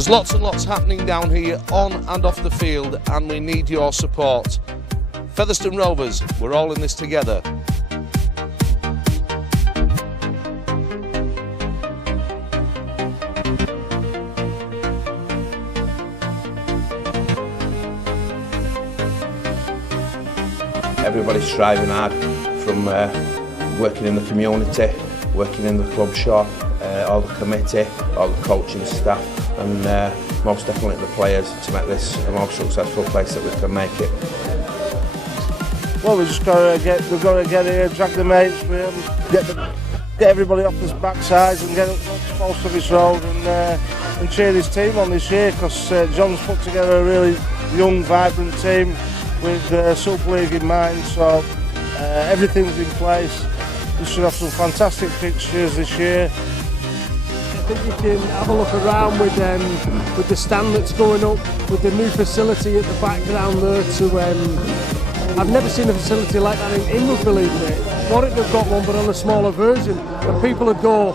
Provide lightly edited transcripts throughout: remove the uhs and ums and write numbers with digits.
There's lots and lots happening down here on and off the field, and we need your support. Featherstone Rovers, we're all in this together. Everybody's striving hard, from working in the community, working in the club shop, all the committee, all the coaching staff, and most definitely the players, to make this a more successful place that we can make it. Well, we've just got to get here, drag the mates, get everybody off this backsides and get up to Post Office Road and cheer this team on this year, because John's put together a really young, vibrant team with Super League in mind, so everything's in place. We should have some fantastic fixtures this year. I think you can have a look around with the stand that's going up, with the new facility at the background there. I've never seen a facility like that in rugby league, mate. Warrington have got one, but on a smaller version. And people would go,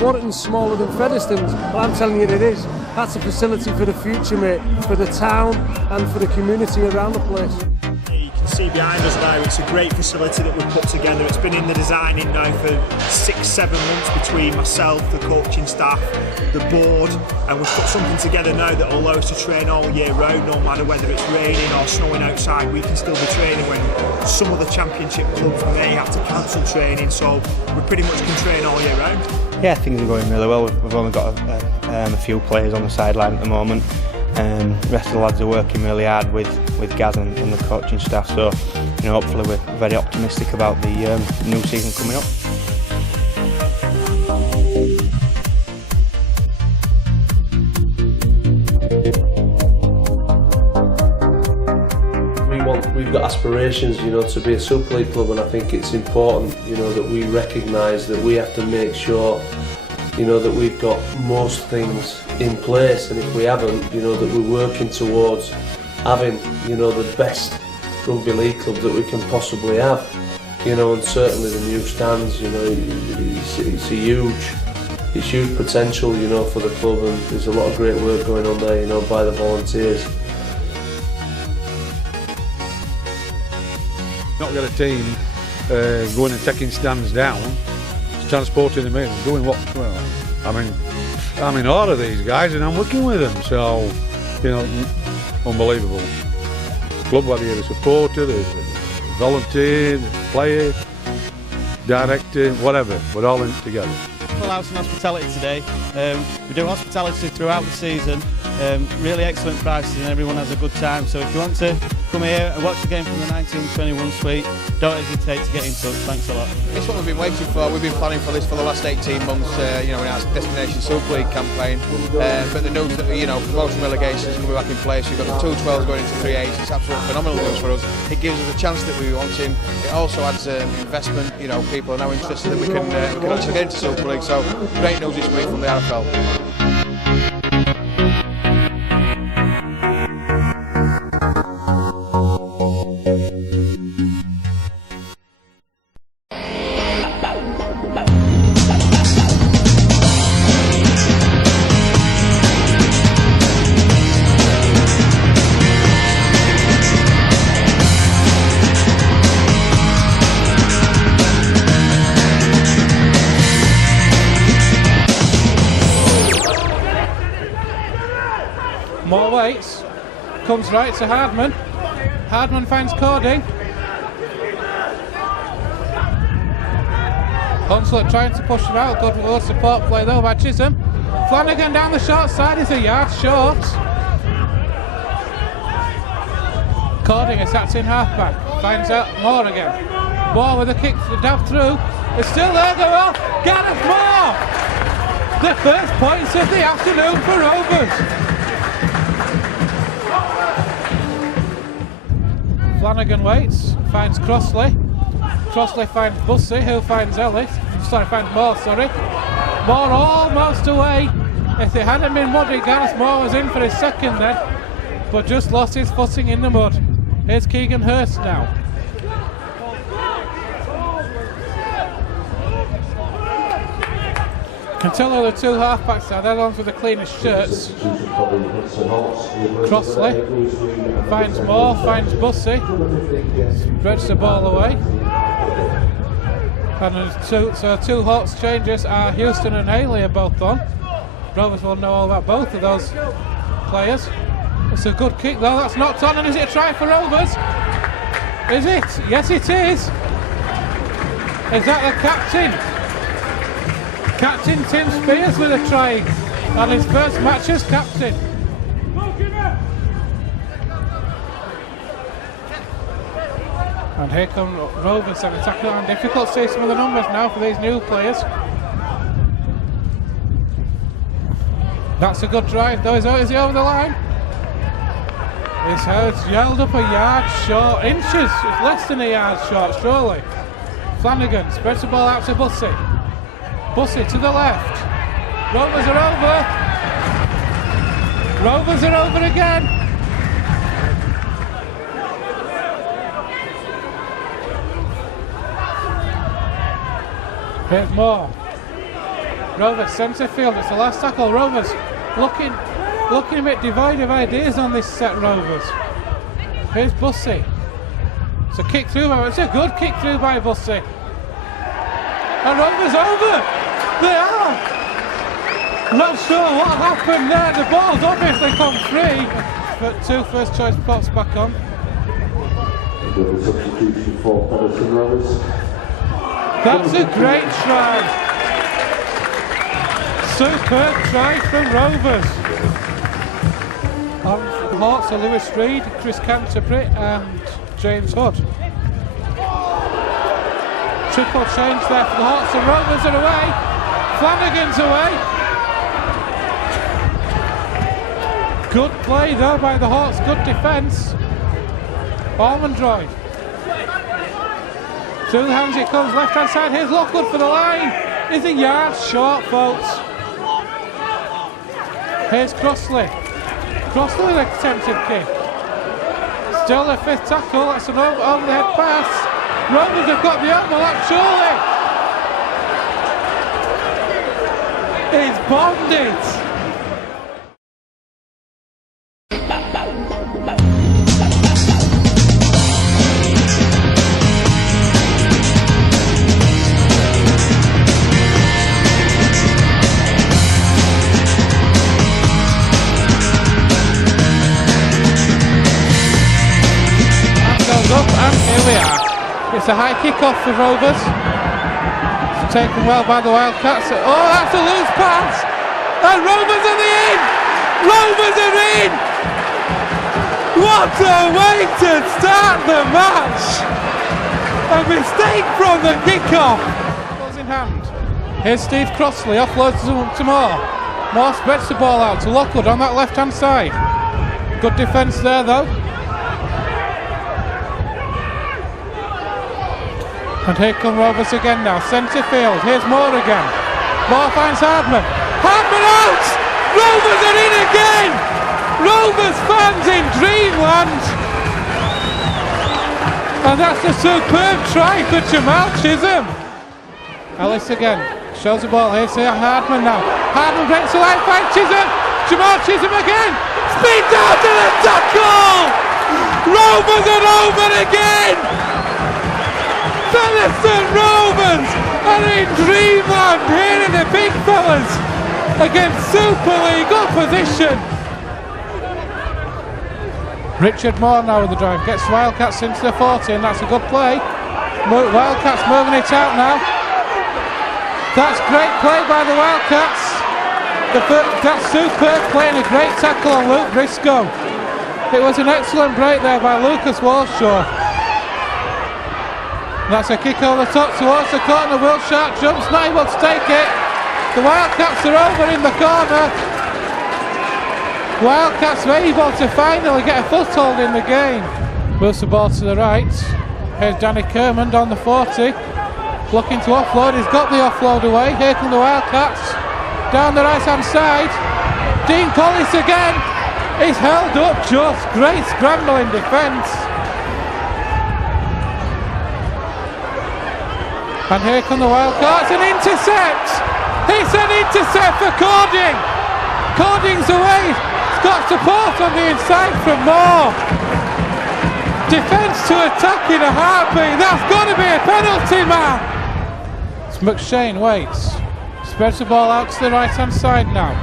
Warrington's smaller than Featherstone's. Well, I'm telling you it is. That's a facility for the future, mate, for the town and for the community around the place. You can see behind us now, it's a great facility that we've put together. It's been in the designing now for 6-7 months between myself, the coaching staff, the board, and we've put something together now that will allow us to train all year round, no matter whether it's raining or snowing outside. We can still be training when some of the championship clubs may have to cancel training, so we pretty much can train all year round. Yeah, things are going really well. We've only got a few players on the sideline at the moment. The rest of the lads are working really hard with Gaz and the coaching staff, so hopefully we're very optimistic about the new season coming up. We've got aspirations, to be a Super League club, and I think it's important, that we recognise that we have to make sure, that we've got most things in place, and if we haven't, that we're working towards having, the best rugby league club that we can possibly have, and certainly the new stands, it's huge potential, for the club, and there's a lot of great work going on there, by the volunteers. Not got a team going and taking stands down, transporting them in, doing what? Well, I'm in awe of these guys, and I'm working with them. So, unbelievable. Club whether you're a supporter, a volunteer, a player, director, whatever, we're all in it together. Full house and hospitality today. We do hospitality throughout the season. Really excellent prices, and everyone has a good time. So if you want to come here and watch the game from the 1921 suite, don't hesitate to get in touch. Thanks a lot. It's what we've been waiting for. We've been planning for this for the last 18 months, in our Destination Super League campaign. But the news that, promotion relegation is coming back in place. You've got the 2-12s going into 3-8s. It's absolutely phenomenal news for us. It gives us a chance that we were wanting. It also adds investment. People are now interested that we can actually get into Super League. So great news this week from the RFL. More weights, comes right to Hardman. Hardman finds Cody. Hunslet trying to push him out, good word support play though by Chisholm. Flanagan down the short side, is a yard short. Cording attacks in halfback, finds out Moore again. Moore with a kick to dab through, it's still there, they're off. Gareth Moore! The first points of the afternoon for Rovers. Flanagan waits, finds Crossley. Crossley finds Bussey, who finds finds Moore, Moore almost away. If it hadn't been muddy, Gareth Moore was in for his second then, but just lost his footing in the mud. Here's Keegan Hurst now. Can tell who the two halfbacks are. They're the ones with the cleanest shirts. Crossley finds Moore, finds Bussey, spreads the ball away. And two Hawks changes are Houston and Haley are both on. Rovers will know all about both of those players. It's a good kick though, that's knocked on, and is it a try for Rovers? Is it? Yes it is! Is that the captain? Captain Tim Spears with a try, and his first match as captain. And here come Rovers and attacking on. Difficult to see some of the numbers now for these new players. That's a good drive though, is he over the line? His head's yelled up a yard short, inches, it's less than a yard short surely. Flanagan spreads the ball out to Bussey. Bussey to the left. Rovers are over. Rovers are over again. Here's Moore. Rovers centre field, it's the last tackle. Rovers looking a bit devoid of ideas on this set, Rovers. Here's Bussey. It's a kick through, it's a good kick through by Bussey. And Rovers over! They are! Not sure what happened there, the ball's obviously come free. But two first choice pots back on. Substitution for Featherstone Rovers. That's a great try. Superb try from Rovers. On the Hawks are Lewis Reid, Chris Canterbury and James Hood. Triple change there for the Hawks, and Rovers are away. Flanagan's away. Good play though by the Hawks, good defence. Ormondroyd. Through the hands it comes, left hand side, here's Lockwood for the line. Is a yard short, folks. Here's Crossley. Crossley with an attempted kick. Still the fifth tackle, that's an overhead pass. Rovers have got the overlap, surely. He's bombed it. Up and here we are. It's a high kick-off for Rovers. It's taken well by the Wildcats. Oh, that's a loose pass! And Rovers are in! Rovers are in! What a way to start the match! A mistake from the kick-off. Balls in hand. Here's Steve Crossley, offloads to Moore. Moore spreads the ball out to Lockwood on that left-hand side. Good defence there though. And here come Rovers again now, centre field, here's Moore again. Moore finds Hardman. Hardman out! Rovers are in again! Rovers fans in dreamland! And that's a superb try for Jamal Chisholm. Ellis again, shows the ball, here's Hardman now. Hardman breaks the line, finds Chisholm. Jamal Chisholm again! Speed down to the tackle! Rovers are over again! Featherstone Rovers are in dreamland here in the big fellas against Super League opposition. Richard Moore now with the drive, gets Wildcats into the 40 and that's a good play. Wildcats moving it out now. That's great play by the Wildcats. That's superb play and a great tackle on Luke Briscoe. It was an excellent break there by Lucas Walshaw. That's a kick over the top towards the corner. Will Sharp jumps, not able to take it. The Wildcats are over in the corner. Wildcats are able to finally get a foothold in the game. Moves the ball to the right. Here's Danny Kermond on the 40. Looking to offload, he's got the offload away. Here come the Wildcats. Down the right hand side. Dean Collis again. He's held up just. Great scramble in defence. And here come the Wildcats, an intercept! It's an intercept! McCording! Cording's away! It's got support on the inside from Moore! Defence to attack in a heartbeat! That's got to be a penalty, man! It's McShane waits. Spreads the ball out to the right hand side now.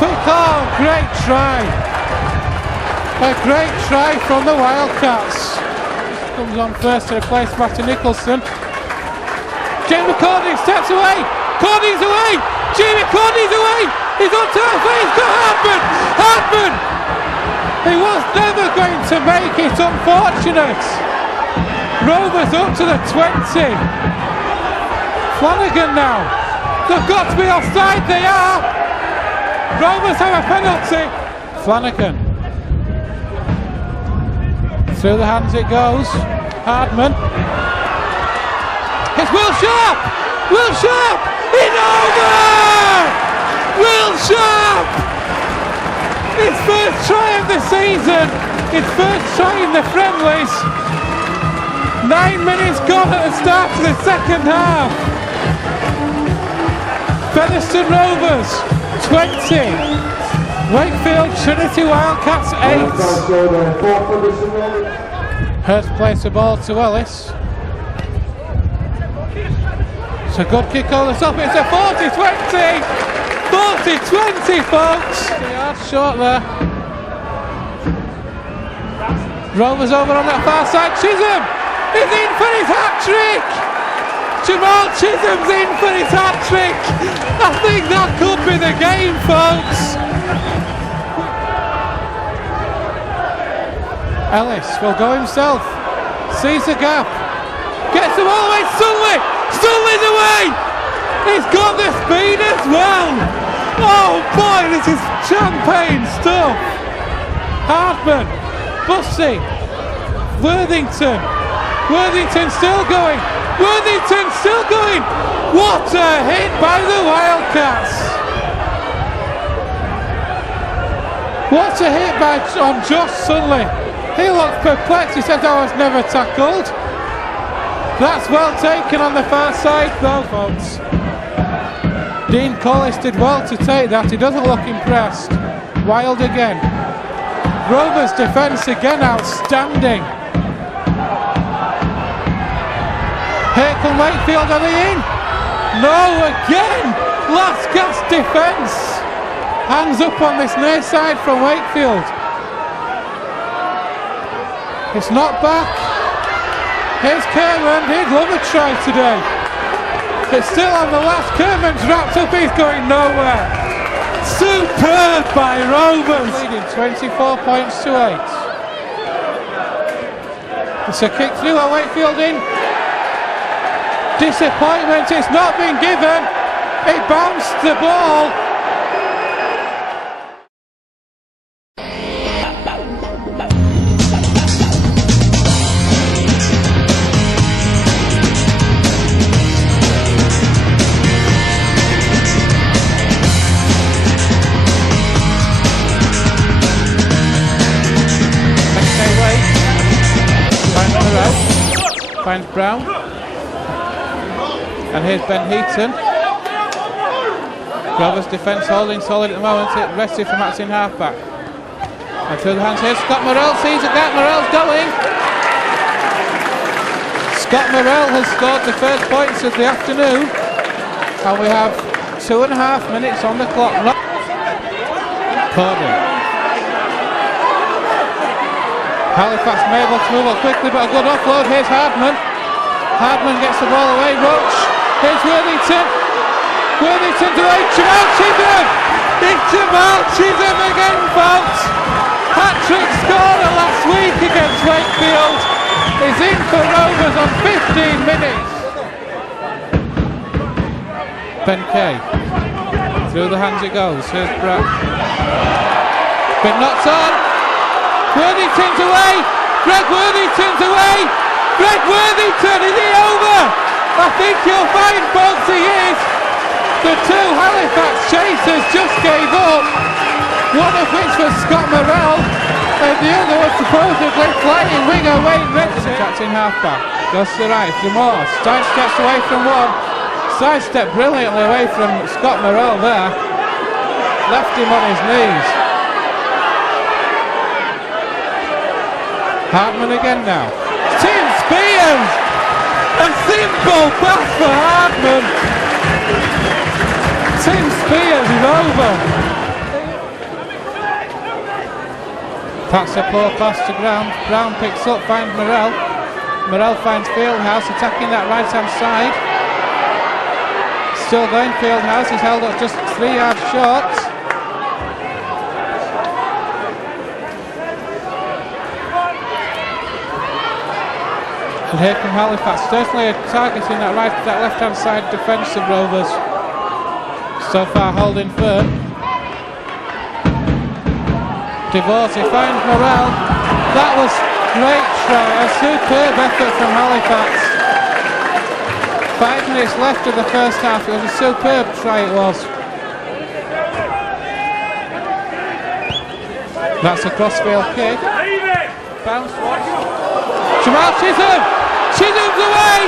Quick, oh, great try! A great try from the Wildcats. Comes on first to replace Matty Nicholson. Jamie McCording steps away. Cording's away. Jamie Cording's away. He's on top. He's got Hardman. Hardman. He was never going to make it. Unfortunate. Rovers up to the 20. Flanagan now. They've got to be offside. They are. Rovers have a penalty. Flanagan. Through the hands it goes. Hardman. It's Will Sharp! Will Sharp! It's over! Will Sharp! His first try of the season. His first try in the friendlies. 9 minutes gone at the start of the second half. Featherstone Rovers 20. Wakefield Trinity Wildcats 8. Hurst plays the ball to Ellis. It's a good kick over the top. It's a 40-20. 40-20, folks. 3 yards short there. Rovers over on that far side. Chisholm is in for his hat-trick. Jamal Chisholm's in for his hat-trick. I think that could be the game, folks. Ellis will go himself, sees the gap, gets the ball away, Sully's away! He's got the speed as well! Oh boy, this is champagne stuff! Hardman, Bussey, Worthington still going, What a hit by the Wildcats! What a hit on Josh Sunley! He looked perplexed, he said I was never tackled. That's well taken on the far side though, folks. Dean Collis did well to take that, he doesn't look impressed. Wild again. Rovers defence again outstanding. Here come Wakefield, are they in? No, again! Last gasp defence. Hands up on this near side from Wakefield. It's not back. Here's Kerman. He'd love a try today. It's still on the last. Kerman's wrapped up. He's going nowhere. Superb by Rovers. Leading 24 points to 8. It's a kick through. Wakefield in. Disappointment. It's not been given. It bounced the ball. Finds Brown, and here's Ben Heaton. Rovers defence holding solid at the moment. It rested from Maxine halfback. And through the hands here, Scott Morrell sees a gap. Morrell's going. Scott Morrell has scored the first points of the afternoon, and we have 2.5 minutes on the clock. Corden. Halifax may able to move on quickly, but a good offload. Here's Hardman. Hardman gets the ball away. Roach. Here's Worthington. Worthington's away. Jamal Chisholm. It's Jamal Chisholm again, folks. Hat-trick scorer last week against Wakefield. Is in for Rovers on 15 minutes. Ben Kay. Through the hands it goes. Here's Brown. Been knocked on. Worthington's away! Greg Worthington's away! Greg Worthington, is he over? I think you'll find, folks, he is. The two Halifax chasers just gave up. One of which was Scott Morrell, and the other was supposedly flying winger Wayne Richard. Captain halfback, goes to the right, Demore, sidesteps away from one. Sidestep brilliantly away from Scott Morrell there. left him on his knees. Hardman again now. Tim Spears! A simple pass for Hardman. Tim Spears is over. That's a poor pass to Brown. Brown picks up, finds Morrell. Morrell finds Fieldhouse attacking that right hand side. Still going, Fieldhouse. He's held up just 3 yards short. And here come Halifax, certainly a target in that left-hand side defence of Rovers. So far holding firm. Divorcey finds Morrell. That was great try, a superb effort from Halifax. 5 minutes left of the first half, it was a superb try it was. That's a crossfield kick. Bounce one. Jamal Chisholm! Chisholm's away!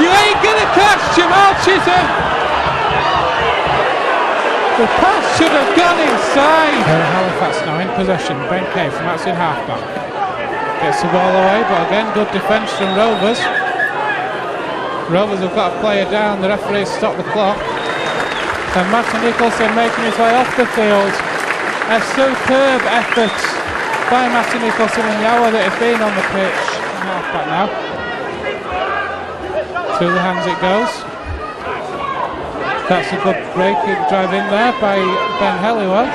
You ain't gonna catch Jamal Chisholm! The pass should have gone inside! Halifax now in possession. Ben Cave from that's in half-back. Gets the ball away, but again, good defence from Rovers. Rovers have got a player down, the referee stopped the clock. And Matthew Nicholson making his way off the field. A superb effort by Matthew Nicholson in the hour that he's been on the pitch. Half-back now. Through the hands it goes. That's a good breaking drive in there by Ben Helliwell.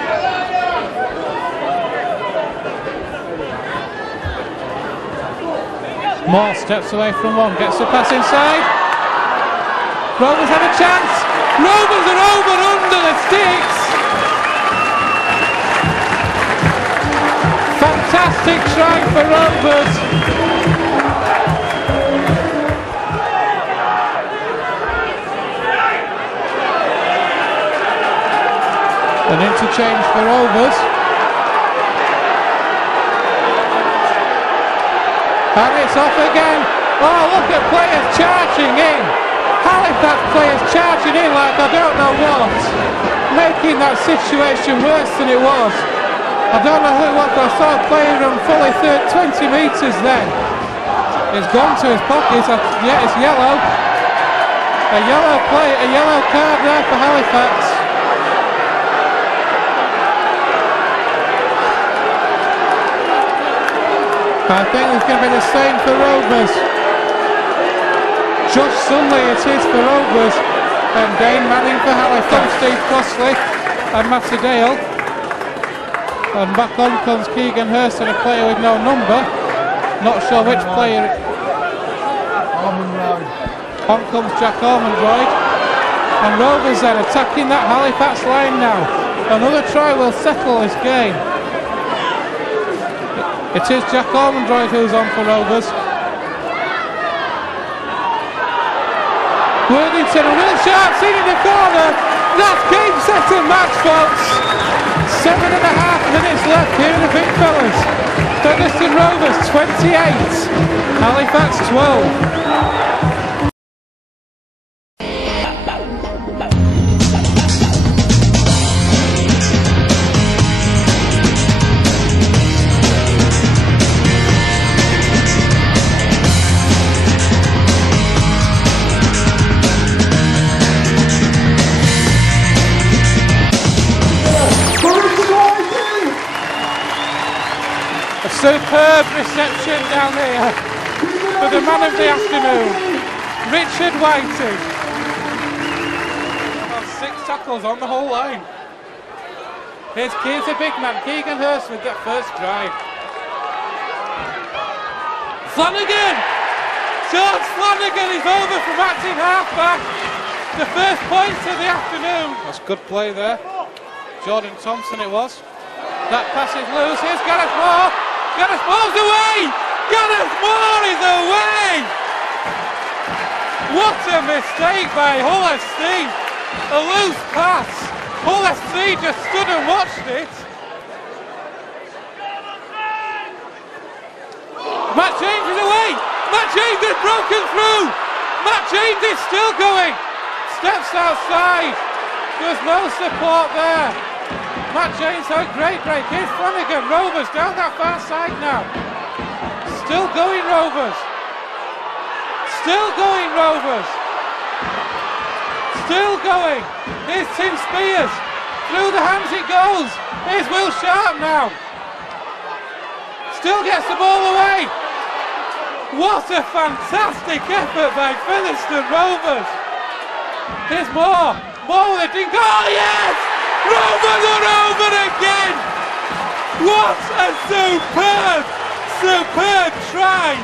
Moore steps away from one, gets the pass inside. Rovers have a chance. Rovers are over under the sticks. Fantastic try for Rovers. An interchange for Rovers. And it's off again. Oh, look at players charging in. Halifax players charging in like I don't know what. Making that situation worse than it was. I don't know who it was, but I saw a player run fully 20 metres then. It's gone to his pockets. Yeah, it's yellow. A yellow card there for Halifax. I think it's going to be the same for Rovers. Josh Sunley it is for Rovers. And Dane Manning for Halifax. Steve Crossley and Matty Dale. And back on comes Keegan Hurst and a player with no number. Not sure which player. On comes Jack Ormondroyd. And Rovers then attacking that Halifax line now. Another try will settle this game. It is Jack Ormondroyd who's on for Rovers. Worthington, a real sharp seen in the corner. That's game set and match, folks. 7.5 minutes left here in the Big Fellas. Featherstone Rovers 28, Halifax 12. Superb reception down here for the man of the afternoon, Richard Whiting. 6 tackles on the whole line. Here's a big man, Keegan Hurst with that first drive. Flanagan! George Flanagan is over from acting half-back. The first points of the afternoon. That's good play there. Jordan Thompson it was. That pass is loose, here's Gareth Moore. Gareth Moore's away! Gareth Moore is away! What a mistake by Hull FC! A loose pass. Hull FC just stood and watched it. Matt James is away! Matt James is broken through! Matt James is still going! Steps outside. There's no support there. Matt James, a great break. Here's Flanagan. Rovers down that far side now. Still going Rovers. Still going Rovers. Still going. Here's Tim Spears. Through the hands it goes. Here's Will Sharp now. Still gets the ball away. What a fantastic effort by Featherstone Rovers. Here's Moore. Moore with a dink. Oh yes! Rovers are over again. What a superb try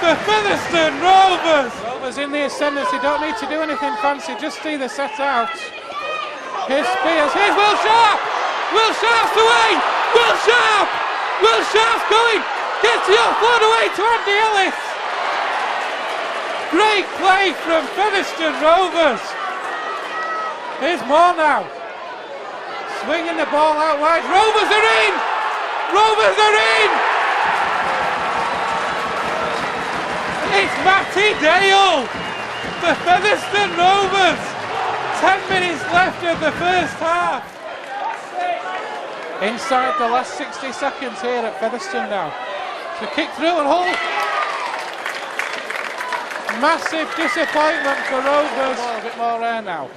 for Featherstone Rovers. Rovers in the ascendancy, don't need to do anything fancy, just see the set out. Here's Spears, here's Will Sharp! Will Sharp's away! Will Sharp! Will Sharp's going! Gets the offload away to Andy Ellis! Great play from Featherstone Rovers! Here's Moore now. Swinging the ball out wide. Rovers are in! Rovers are in! It's Matty Dale for Featherstone Rovers. 10 minutes left of the first half. Inside the last 60 seconds here at Featherstone now. So kick through and hold. Massive disappointment for Rovers. A bit more air now.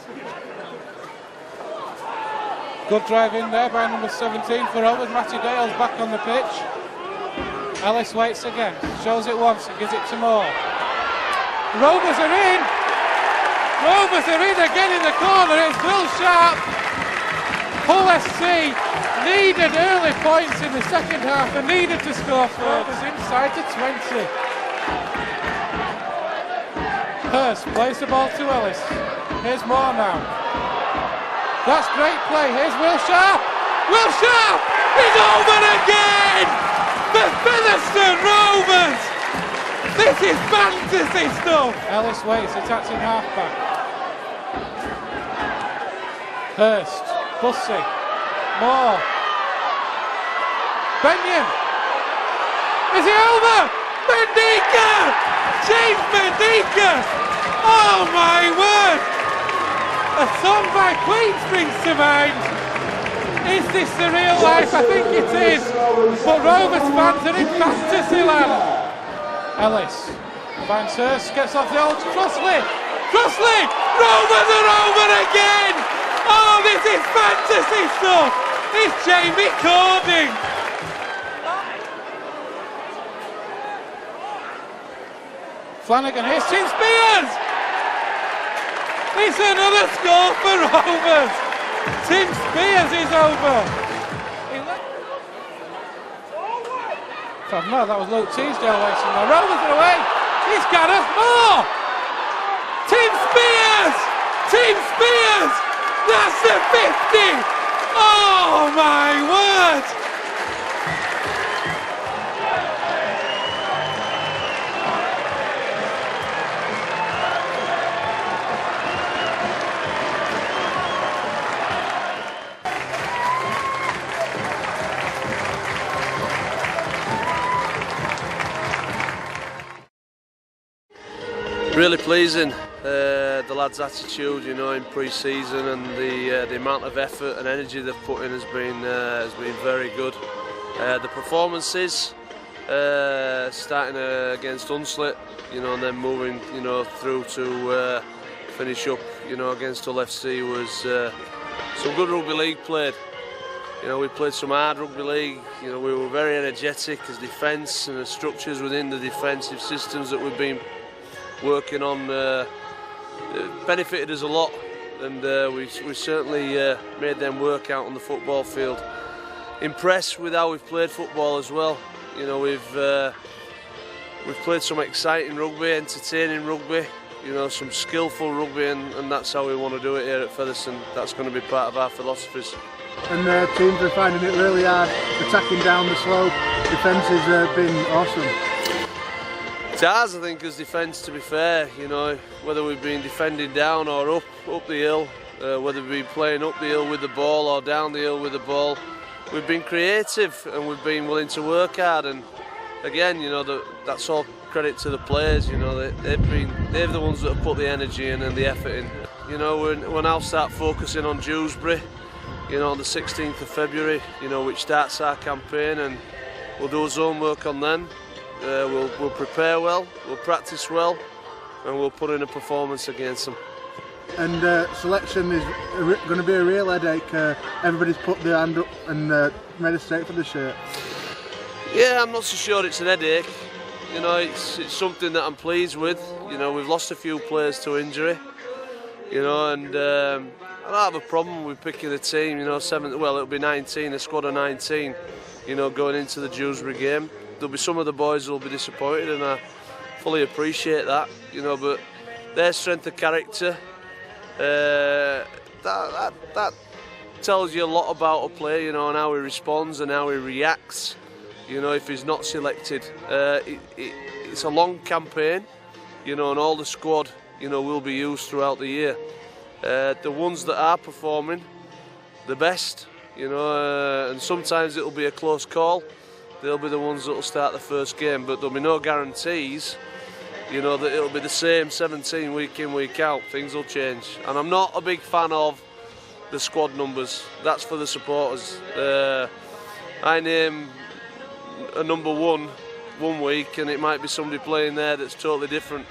Good drive in there by number 17 for Rovers. Matty Dale's back on the pitch. Ellis waits again. Shows it once and gives it to Moore. Rovers are in. Rovers are in again in the corner. It's Will Sharp. Hull SC needed early points in the second half and needed to score for Rovers inside to 20. Hurst plays the ball to Ellis. Here's Moore now. That's great play. Here's Will Sharp. Will Sharp is over again for Featherstone Rovers. This is fantasy stuff. Ellis waits, attacks in half back. Hurst, Bussey, Moore, Benyon. Is he over? Mendika! James Mendika! Oh my word! A song by Queen springs to mind. Is this the real life? I think it is. But Rovers fans are in fantasy land. Ellis finds Hurst, gets off the old Crossley. Crossley! Rovers are over again! Oh, this is fantasy stuff! It's Jamie Cording. Flanagan, here's Tim Spears! It's another score for Rovers. Tim Spears is over. No, that was Luke Teasdale waiting there. Rovers are away. It's Gareth Moore. Tim Spears. Tim Spears. That's the 50. Oh my word. Really pleasing, the lads' attitude, you know, in pre-season, and the amount of effort and energy they've put in has been very good. The performances, starting against Hunslet, you know, and then moving, you know, through to finish up, you know, against Hull FC was some good rugby league played. You know, we played some hard rugby league. You know, we were very energetic as defence, and the structures within the defensive systems that we've been working on benefited us a lot, and we certainly made them work out on the football field. Impressed with how we've played football as well. You know, we've played some exciting rugby, entertaining rugby, you know, some skillful rugby, and that's how we want to do it here at Featherstone. That's going to be part of our philosophies. And teams are finding it really hard, attacking down the slope. Defences have been awesome. It's ours, I think, as defence, to be fair. You know, whether we've been defending down or up the hill, whether we've been playing up the hill with the ball or down the hill with the ball, we've been creative and we've been willing to work hard. And again, you know, that's all credit to the players. You know, they're the ones that have put the energy in and the effort in. You know, we'll now start focusing on Dewsbury. on the 16th of February, which starts our campaign, and we'll do our homework on then. We'll prepare well, we'll practice well, and we'll put in a performance against them. And selection is going to be a real headache. Everybody's put their hand up and made a straight for the shirt. Yeah, I'm not so sure it's an headache. It's something that I'm pleased with. We've lost a few players to injury. And I don't have a problem with picking a team. It'll be 19, a squad of 19. Going into the Dewsbury game, there'll be some of the boys who'll be disappointed, and I fully appreciate that. But their strength of character, that tells you a lot about a player, and how he responds and how he reacts. If he's not selected, it's a long campaign, and all the squad, will be used throughout the year. The ones that are performing the best, and sometimes it'll be a close call. They'll be the ones that will start the first game, but there'll be no guarantees, that it'll be the same 17 week in, week out. Things will change, and I'm not a big fan of the squad numbers. That's for the supporters. I name a number one week, and it might be somebody playing there that's totally different.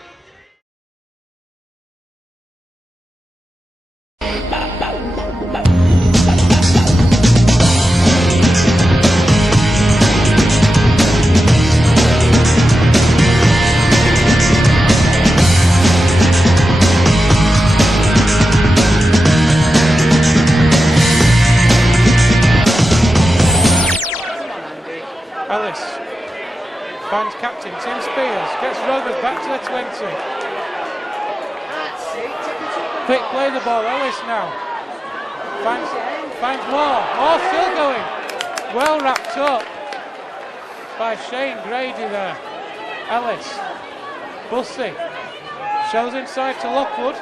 Ellis finds captain Tim Spears, gets Rovers back to the 20. Quick play the ball, Ellis now. Finds Moore. Moore still going. Well wrapped up by Shane Grady there. Ellis. Bussey. Shows inside to Lockwood.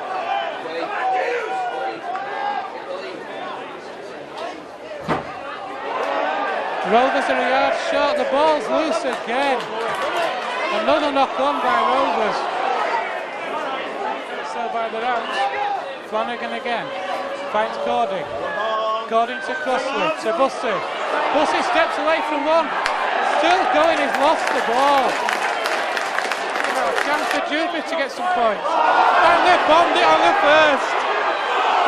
Rovers are a yard short, the ball's loose again. Another knock on by Rovers. So by the round, Flanagan again. Finds Cording. Cording to Crossley, to Bussey. Bussey steps away from one. Still going, he's lost the ball. Now, chance for Dewsbury to get some points. And they bombed it on the first.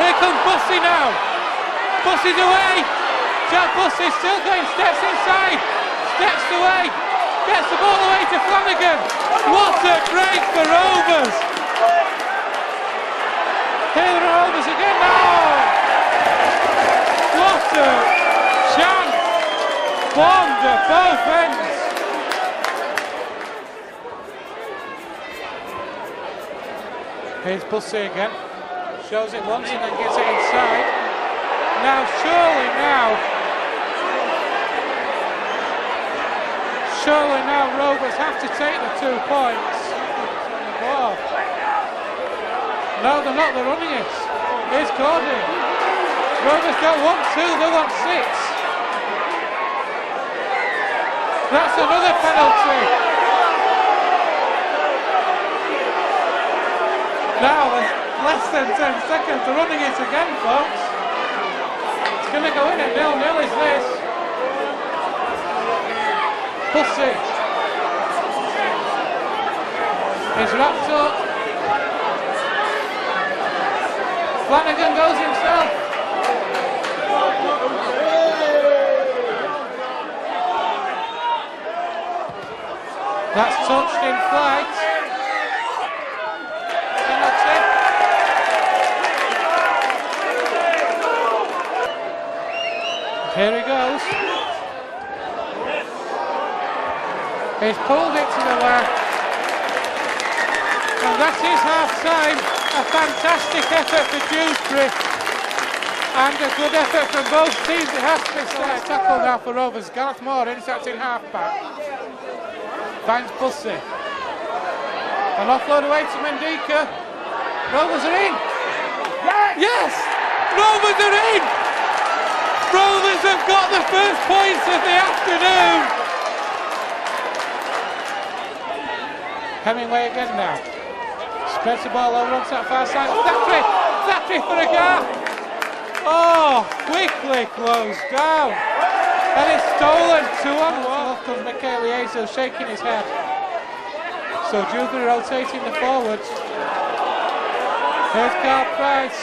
Here comes Bussey now. Bussey's away. Jack Bussey still going, steps inside, steps away, gets the ball away to Flanagan. What a break for Rovers! Here are Rovers again now! What a chance! Bombed at both ends! Here's Bussey again, shows it once and then gets it inside. Now surely now Rovers have to take the 2 points on the board. No, they're not, they're running it. Here's Cording. Rovers don't want 2, they want 6. That's another penalty. Now there's less than 10 seconds, they're running it again, folks. It's going to go in at 0-0, is this? Bussey is wrapped up. Flanagan goes himself. That's touched in flight. Penalty. Here he goes. He's pulled it to the left. And that is half-time. A fantastic effort for Dewsbury. And a good effort from both teams. It has to be select tackle now for Rovers. Gareth Moore intercepting half-back. Finds Bussey. An offload away to Mendika. Rovers are in. Yes! Rovers are in! Rovers have got the first points of the afternoon. Hemingway again now. Spreads the ball over onto that far side. Thackeray for a gap. Oh, quickly closed down. And it's stolen 2-on-1. Comes Michael Liezo shaking his head. So Dewsbury rotating the forwards. Here's Carl Price.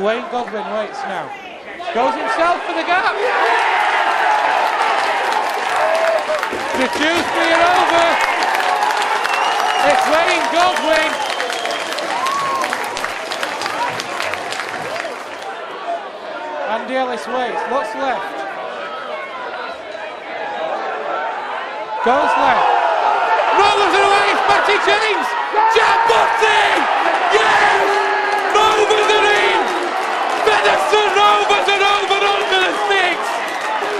Wayne Godwin waits now. Goes himself for the gap. The Dewsbury are over. It's Wayne Godwin. Andy Ellis waits. What's left? Goes left. Rovers are away. It's Matty James. Jack Bussey. Yes! Rovers are in. Featherstone Rovers are over under the sticks.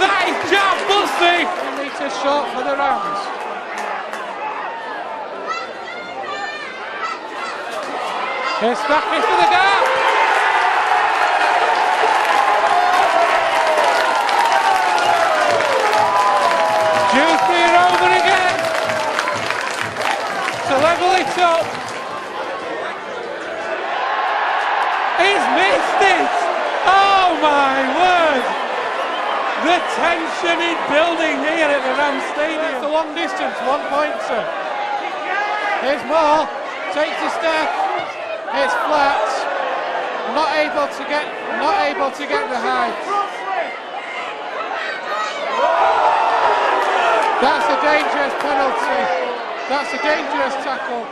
That is Jack Bussey. 2 metres short for the Rams. Here's Stafford for the gap. Dewsbury are over again to level it up. He's missed it. Oh my word! The tension is building here at the Rams Stadium. It's a long distance, 1 pointer. Here's Moore, takes a step. It's flat. Not able to get the height. That's a dangerous penalty. That's a dangerous tackle.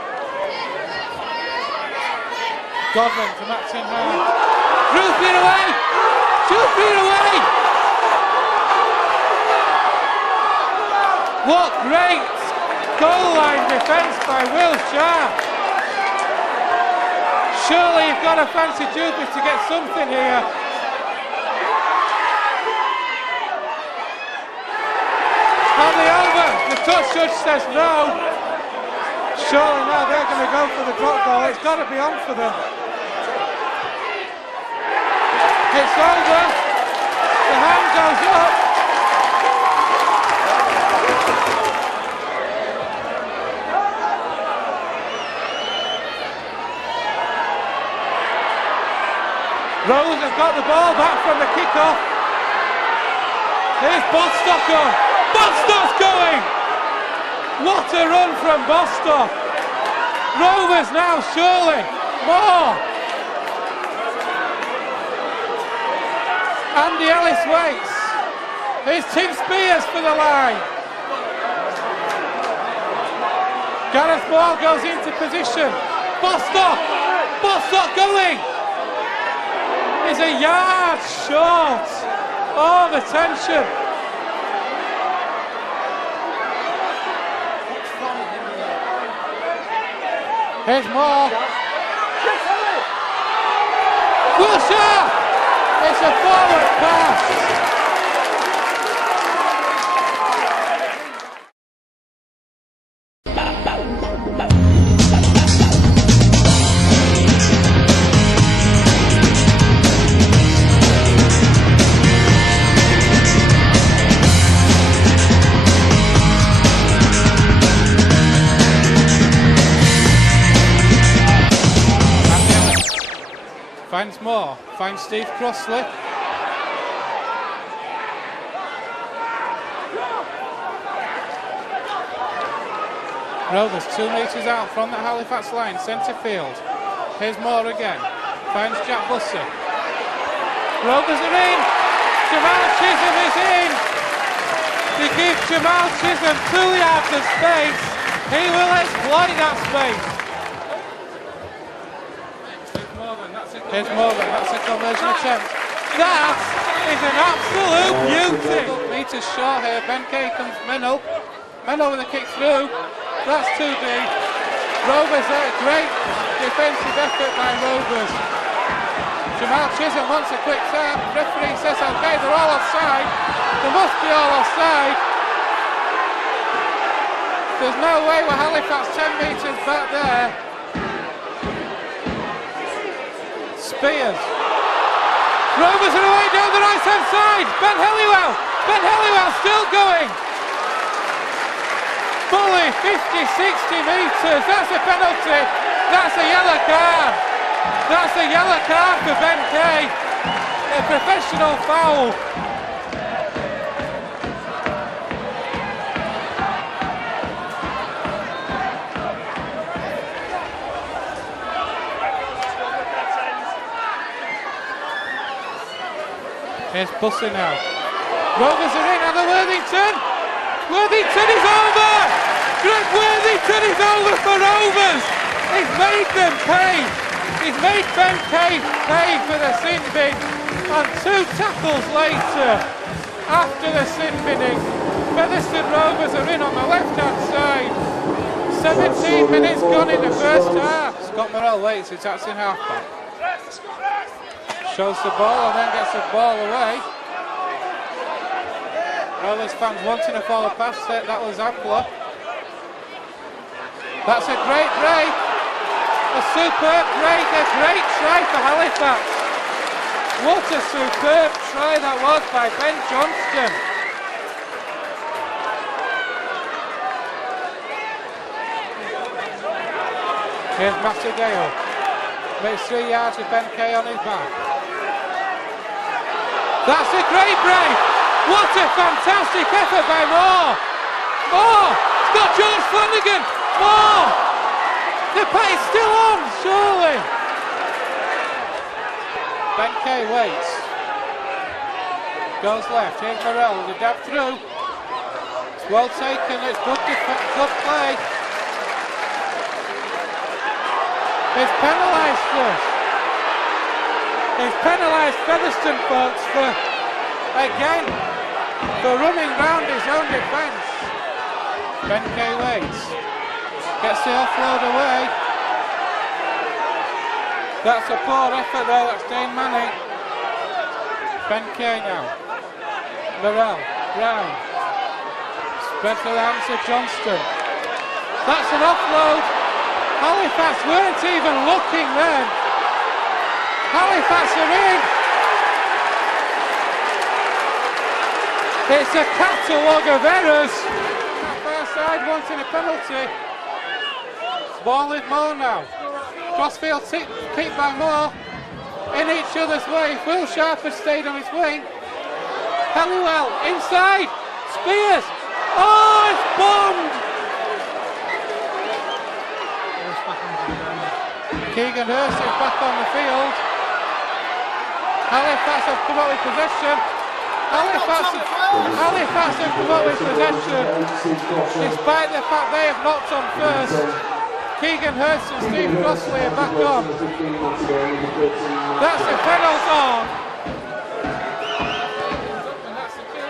Godwin to Maxim Hart. Dewsbury away! Dewsbury away! What great goal line defence by Will Sharp. Surely you've got to fancy Dewsbury to get something here. Hardly over. The touch judge says no. Surely now they're going to go for the drop goal. It's got to be on for them. It's over. The hand goes up. Rose has got the ball back from the kick-off. Here's Bostock on. Bostock's going! What a run from Bostock! Rovers now, surely. More! Andy Ellis waits. Here's Tim Spears for the line. Gareth Moore goes into position. Bostock! Bostock going! He's a yard short. Oh, the tension. Here's Moore. Wilshire! It's a forward pass. Finds Moore, finds Steve Crossley. Rovers 2 metres out from the Halifax line, centre field. Here's Moore again, finds Jack Bussey. Rovers are in, Jamal Chisholm is in. They give Jamal Chisholm 2 yards of space. He will exploit that space. Here's Morgan, that's a conversion attempt. That is an absolute beauty! Metres short here, Ben Kay comes Mennell. Mennell with a kick through. That's too deep. Rovers there, great defensive effort by Rovers. Jamal Chisholm wants a quick tap. Referee says okay, they're all offside. They must be all offside. There's no way we're Halifax 10 metres back there. Spears. Rovers are away down the right hand side. Ben Helliwell still going. Fully 50-60 metres. That's a penalty. That's a yellow card. That's a yellow card for Ben Kay. A professional foul. Here's Bussey now. Rovers are in, Heather Worthington. Worthington is over. Greg Worthington is over for Rovers. He's made them pay. He's made Ben Kay pay for the sin bin. And 2 tackles later, after the sin binning, Featherstone Rovers are in on the left-hand side. 17 minutes gone in the first half. Scott Morrell waits, it's at in half-back. Shows the ball and then gets the ball away. Rovers fans wanting to follow past it, that was Ampler. That's a great break. A superb break, a great try for Halifax. What a superb try that was by Ben Johnston. Here's Mattadale. Makes 3 yards with Ben Kay on his back. That's a great break. What a fantastic effort by Moore. Moore. It's got George Flanagan. Moore. The pace still on, surely. Ben Kay waits. Goes left. Here's Morrell with a dab through. It's well taken. It's good play. It's penalised first. He's penalised Featherstone folks for, again, for running round his own defence. Ben Kay waits. Gets the offload away. That's a poor effort there, that's Dane Manning. Ben Kay now. Morrell, Brown. Spread the hands to Johnston. That's an offload. Halifax weren't even looking then. Halifax are in. It's a catalogue of errors. Far side wanting a penalty. Ball with Moore now. Crossfield kicked by Moore. In each other's way. Will Sharp has stayed on his wing. Halliwell inside. Spears. Oh, it's bombed. Keegan Hurst is back on the field. Halifax have come up with possession. Halifax have come up with possession. Despite the fact they have knocked on first. Keegan Hurst and Steve Crossley are back on. That's a penalty. And that's the kick.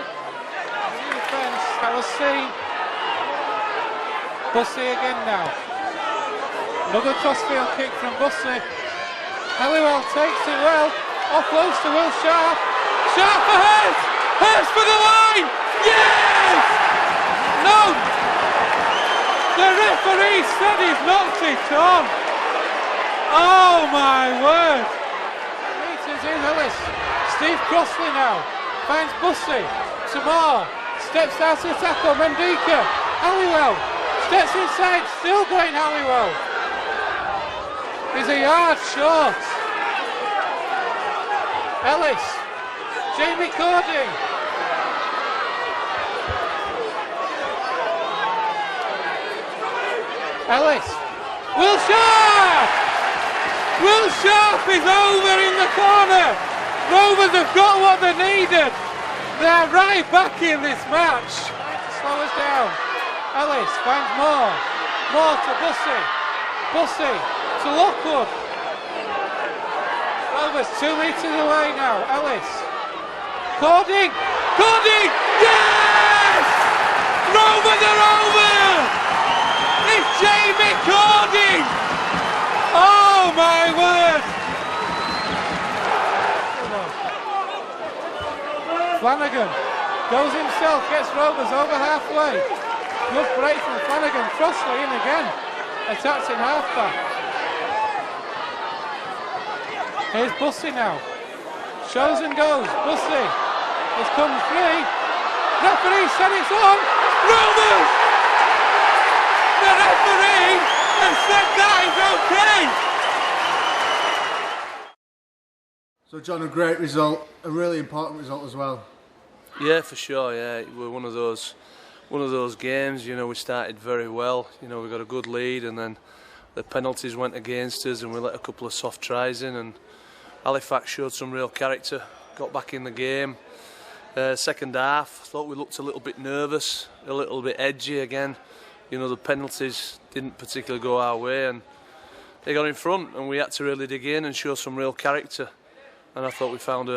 New defence. That was seen. Bussey again now. Another crossfield kick from Bussey. Halliwell takes it well. Offloads to Will Sharp. Sharp for Hurst! Hurst for the line! Yes! No! The referee said he's knocked it on. Oh my word! Meters in Ellis. Steve Crossley now. Finds Bussey. Some more. Steps out to the tackle. Mendika. Halliwell. Steps inside. Still going Halliwell. He's a yard short. Ellis. Jamie Cording. Ellis. Will Sharp! Will Sharp is over in the corner. Rovers have got what they needed. They're right back in this match. Slow us down. Ellis finds Moore. Moore to Bussey. Bussey to Lockwood. Rovers 2 meters away now. Ellis. Cording. Cording. Yes! Rovers are over! It's Jamie Cording! Oh my word! Flanagan goes himself, gets Rovers over halfway. Good break from Flanagan. Crossley in again. Attacks in half-back. Here's Bussey now. Shows and goes. Bussey. It's come free. Referee said it's on. Rovers! The referee has said that is okay! So John, a great result, a really important result as well. Yeah, for sure. Yeah, we're one of those games. You know, we started very well. You know, we got a good lead, and then the penalties went against us, and we let a couple of soft tries in. And Halifax showed some real character, got back in the game. Second half, I thought we looked a little bit nervous, a little bit edgy again. You know, the penalties didn't particularly go our way, and they got in front, and we had to really dig in and show some real character. And I thought we found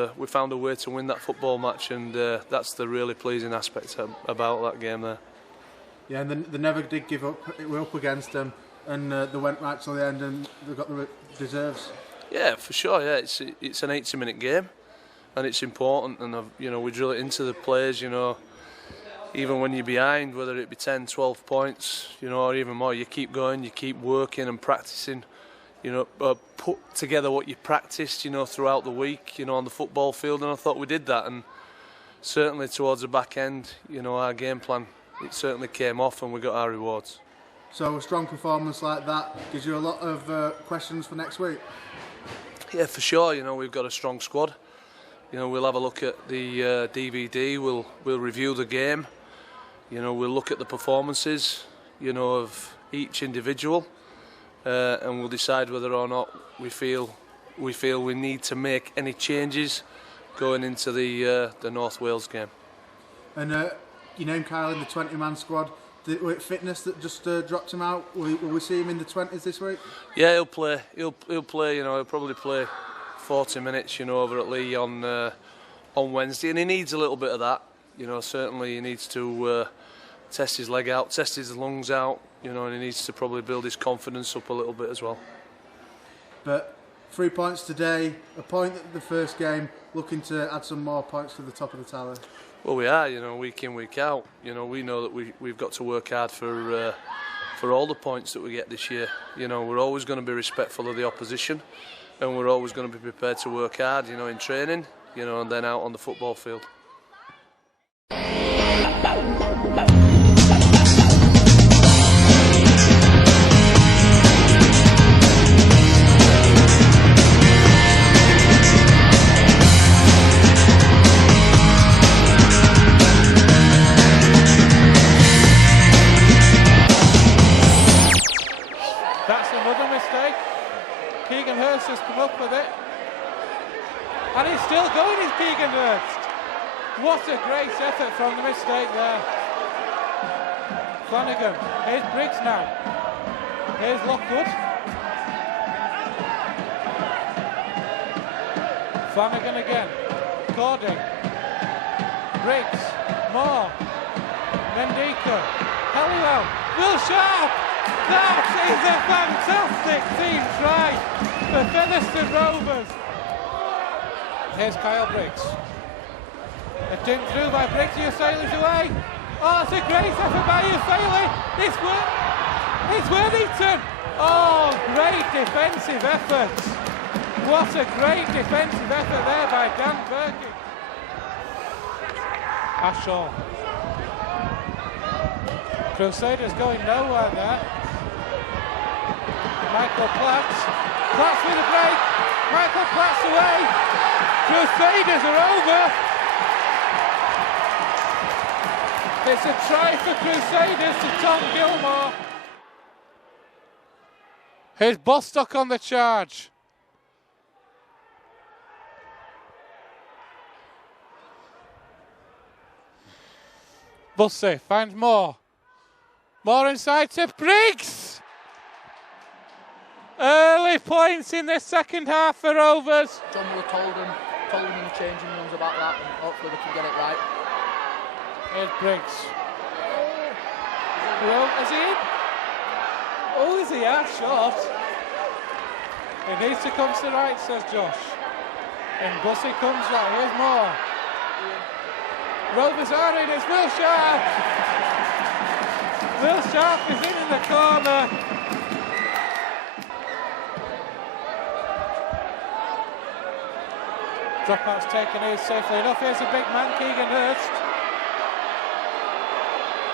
a way to win that football match, and that's the really pleasing aspect about that game there. Yeah, and they never did give up. We're up against them, and they went right till the end, and they got the deserves. Yeah, for sure. Yeah, it's an 80-minute game, and it's important. And you know, we drill it into the players. You know, even when you're behind, whether it be 10, 12 points, you know, or even more, you keep going, you keep working and practicing. You know, put together what you practiced, you know, throughout the week, you know, on the football field, and I thought we did that. And certainly towards the back end, you know, our game plan, it certainly came off, and we got our rewards. So a strong performance like that gives you a lot of questions for next week. Yeah, for sure. You know, we've got a strong squad. You know, we'll have a look at the DVD. We'll review the game. You know, we'll look at the performances, you know, of each individual. And we'll decide whether or not we feel we need to make any changes going into the North Wales game. And you named Kyle in the 20-man squad. Was it fitness that just dropped him out? Will we see him in the 20s this week? Yeah, he'll play. He'll play. You know, he'll probably play 40 minutes. You know, over at Lee on Wednesday, and he needs a little bit of that. You know, certainly he needs to test his leg out, test his lungs out. You know, and he needs to probably build his confidence up a little bit as well. But 3 points today, a point at the first game, looking to add some more points to the top of the tally. Well, we are, you know, week in, week out. You know, we know that we've got to work hard for all the points that we get this year. You know, we're always going to be respectful of the opposition, and we're always going to be prepared to work hard, you know, in training, you know, and then out on the football field. Has come up with it, and he's still going, is Keegan Hurst. What a great effort from the mistake there. Flanagan, here's Briggs now, here's Lockwood. Flanagan again, Cording, Briggs, Moore, Mendika, Halliwell, Will Sharp. That is a fantastic team try for Featherstone Rovers. Here's Kyle Briggs. A dink through by Briggs, Usaili's away. Oh, it's a great effort by Usaili. It's Worthington. Oh, great defensive effort. What a great defensive effort there by Dan Burke. Ashall. Crusaders going nowhere there. Michael Platts with a break. Michael Platts away. Crusaders are over. It's a try for Crusaders to Tom Gilmore. Here's Bostock on the charge. Bussey finds Moore. Moore inside to Briggs. Early points in the second half for Rovers. John will have told them in the changing rooms about that, and hopefully they can get it right. Here's Briggs. Hello, is he in? Oh, is he? Short. He needs to come to the right, says Josh. And Bussey comes right. Here's Moore. Rovers are in. It's Will Sharp. Will Sharp is in the corner. Dropout's taken here safely enough. Here's a big man, Keegan Hurst.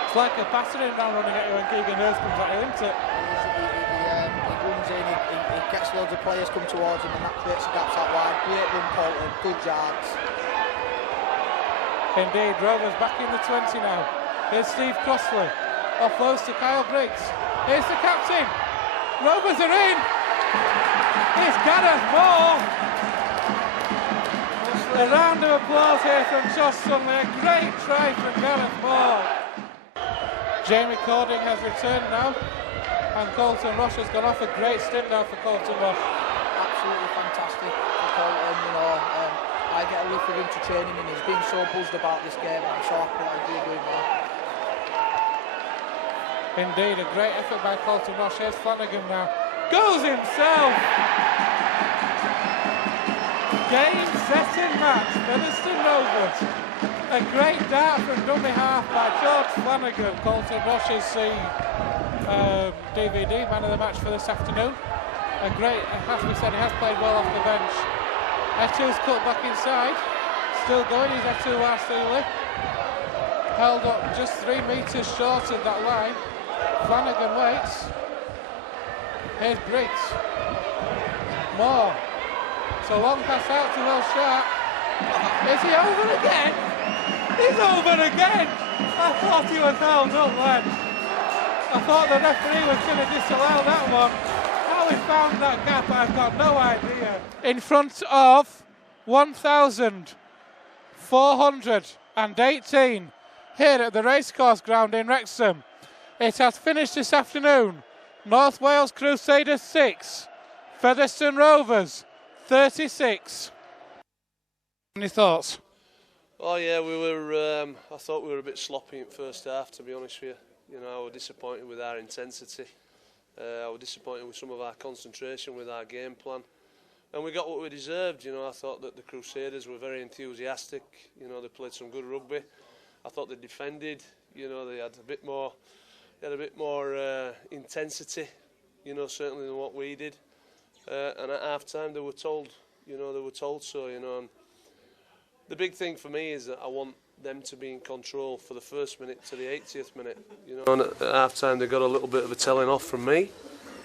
It's like a battering ram running at you when Keegan Hurst comes at you, isn't it? he gets loads of players come towards him, and that creates gaps out wide. Great run, Colton, good yards. Indeed, Rovers back in the 20 now. Here's Steve Crossley, offloads to Kyle Briggs. Here's the captain. Rovers are in. It's Gareth Moore. A round of applause here from Josh Sunley. A great try from Gareth Moore. Jamie Cording has returned now, and Colton Roche has gone off. A great stint now for Colton Roche. Absolutely fantastic for Colton, you know. I get a look with him to training, and he's been so buzzed about this game, and I'm so happy that he's been doing well. Indeed, a great effort by Colton Roche. Here's Flanagan now. Goes himself! Game, set and match, Featherstone Rovers. A great dart from dummy half by George Flanagan. Colton Roche is the DVD man of the match for this afternoon. A great, it has to be said, he has played well off the bench. Etu's cut back inside, still going, he's Etu Warsili. Held up just 3 metres short of that line. Flanagan waits. Here's Briggs. Moore. It's a long pass out to Will Sharp. Is he over again? He's over again! I thought he was held up then. I thought the referee was going to disallow that one. How he found that gap, I've got no idea. In front of 1,418 here at the racecourse ground in Wrexham. It has finished this afternoon. North Wales Crusaders 6, Featherstone Rovers 36. Any thoughts? Oh yeah, we were. I thought we were a bit sloppy in first half, to be honest with you. You know, I was disappointed with our intensity. I was disappointed with some of our concentration, with our game plan, and we got what we deserved. You know, I thought that the Crusaders were very enthusiastic. You know, they played some good rugby. I thought they defended. You know, they had a bit more. They had a bit more intensity. You know, certainly than what we did. And at half time, they were told. You know, they were told so. You know. And the big thing for me is that I want them to be in control for the first minute to the 80th minute. You know, and at half time they got a little bit of a telling off from me,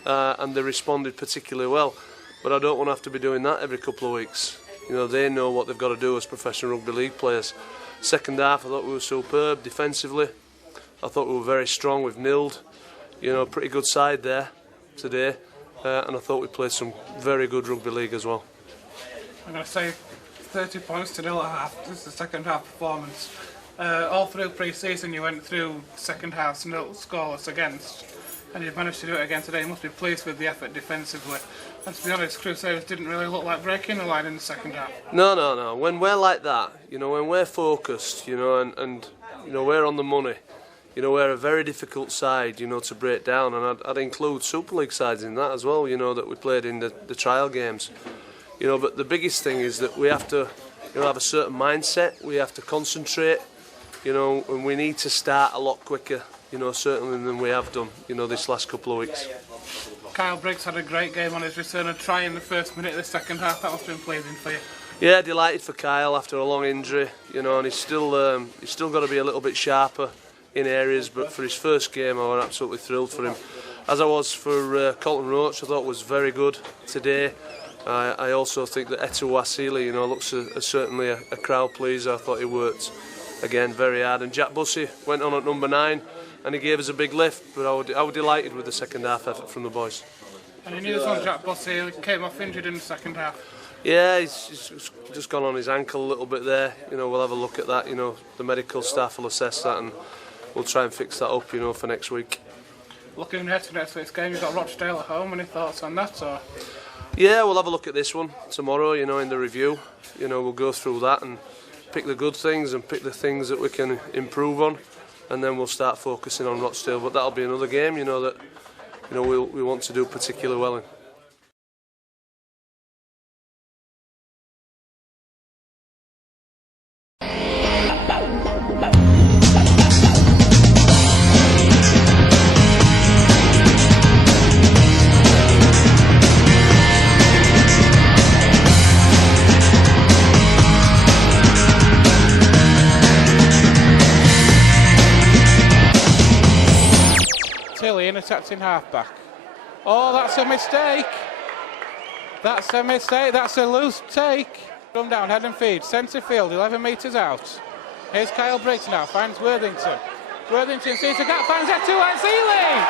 and they responded particularly well. But I don't want to have to be doing that every couple of weeks. You know, they know what they've got to do as professional rugby league players. Second half, I thought we were superb defensively. I thought we were very strong. We've nilled, you know, a pretty good side there today, and I thought we played some very good rugby league as well. I'm going to say 30 points to 0 at half. This is the second half performance. All through pre-season you went through second half scoreless against, and you've managed to do it again today. You must be pleased with the effort defensively. And to be honest, Crusaders didn't really look like breaking the line in the second half. No. When we're like that, you know, when we're focused, you know, and you know, we're on the money. You know, we're a very difficult side, you know, to break down, and I'd include Super League sides in that as well, you know, that we played in the trial games. You know, but the biggest thing is that we have to, you know, have a certain mindset. We have to concentrate, you know, and we need to start a lot quicker, you know, certainly than we have done, you know, this last couple of weeks. Kyle Briggs had a great game on his return and try in the first minute of the second half. That must have been pleasing for you. Yeah, delighted for Kyle after a long injury, you know, and he's still got to be a little bit sharper in areas, but for his first game I was absolutely thrilled for him. As I was for Colton Roach, I thought was very good today. I also think that Etu Warsili, you know, looks certainly a crowd pleaser. I thought he worked again very hard, and Jack Bussey went on at number 9 and he gave us a big lift, but I was delighted with the second half effort from the boys. And you knew this one, Jack Bussey came off injured in the second half. Yeah, he's just gone on his ankle a little bit there. You know, we'll have a look at that. You know, the medical staff will assess that and we'll try and fix that up, you know, for next week. Looking ahead to next week's game, you've got Rochdale at home. Any thoughts on that? Or? Yeah, we'll have a look at this one tomorrow, you know, in the review. You know, we'll go through that and pick the good things and pick the things that we can improve on, and then we'll start focusing on Rochdale. But that'll be another game, you know, that, you know, we want to do particularly well in. Tilly in attacking halfback. Oh, that's a mistake. That's a mistake. That's a loose take. Run down, head and feed. Centre field, 11 metres out. Here's Kyle Briggs now, finds Worthington. Worthington sees the gap, finds Etuai Seeley!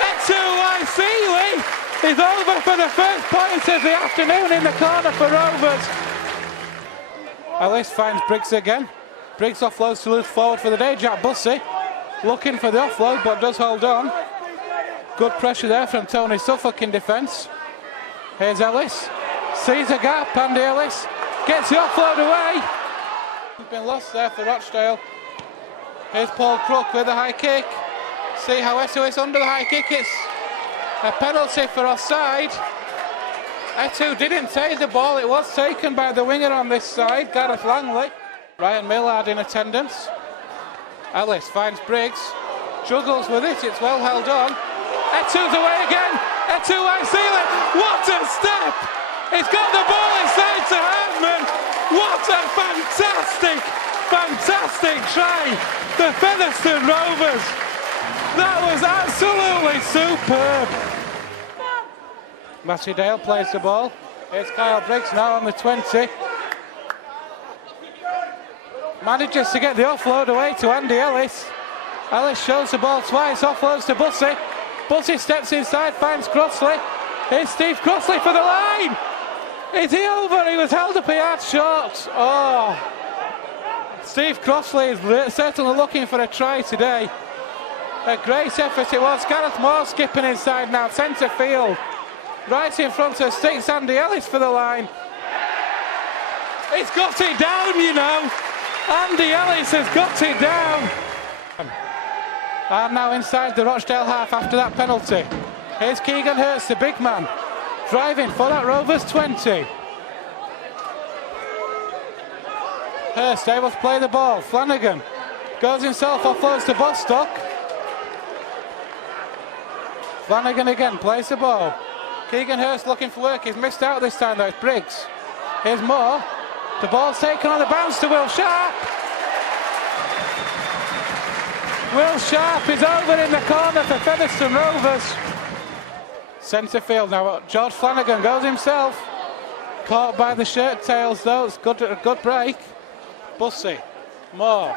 Etuai Seeley is over for the first point of the afternoon in the corner for Rovers. Ellis finds Briggs again. Briggs offloads to loose forward for the day. Jack Bussey looking for the offload but does hold on. Good pressure there from Tony Suffolk in defence. Here's Ellis. Sees a gap. Andy Ellis gets the offload away. He's been lost there for Rochdale. Here's Paul Crook with a high kick. See how Etu is under the high kick. It's a penalty for offside. Etu didn't take the ball. It was taken by the winger on this side, Gareth Langley. Ryan Millard in attendance. Ellis finds Briggs. Juggles with it. It's well held on. Etu's away again. Etuai Seeley. What a step! He's got the ball inside to Hardman. What a fantastic try. The Featherstone Rovers. That was absolutely superb. Matty Dale plays the ball. Here's Kyle Briggs now on the 20. Manages to get the offload away to Andy Ellis. Ellis shows the ball twice, offloads to Bussey. Bussey steps inside, finds Crossley. Here's Steve Crossley for the line. Is he over? He was held up a yard short. Oh. Steve Crossley is certainly looking for a try today. A great effort it was. Gareth Moore skipping inside now, centre field. Right in front of sticks Andy Ellis for the line. He's got it down, you know. Andy Ellis has got it down. And now inside the Rochdale half after that penalty. Here's Keegan Hurst, the big man, driving for that Rovers 20. Hurst able to play the ball. Flanagan goes himself, offloads to Bostock. Flanagan again plays the ball. Keegan Hurst looking for work. He's missed out this time though. It's Briggs. Here's Moore. The ball's taken on the bounce to Will Sharp. Will Sharp is over in the corner for Featherstone Rovers. Centre field now. George Flanagan goes himself. Caught by the shirt tails though. It's a good break. Bussey. Moore.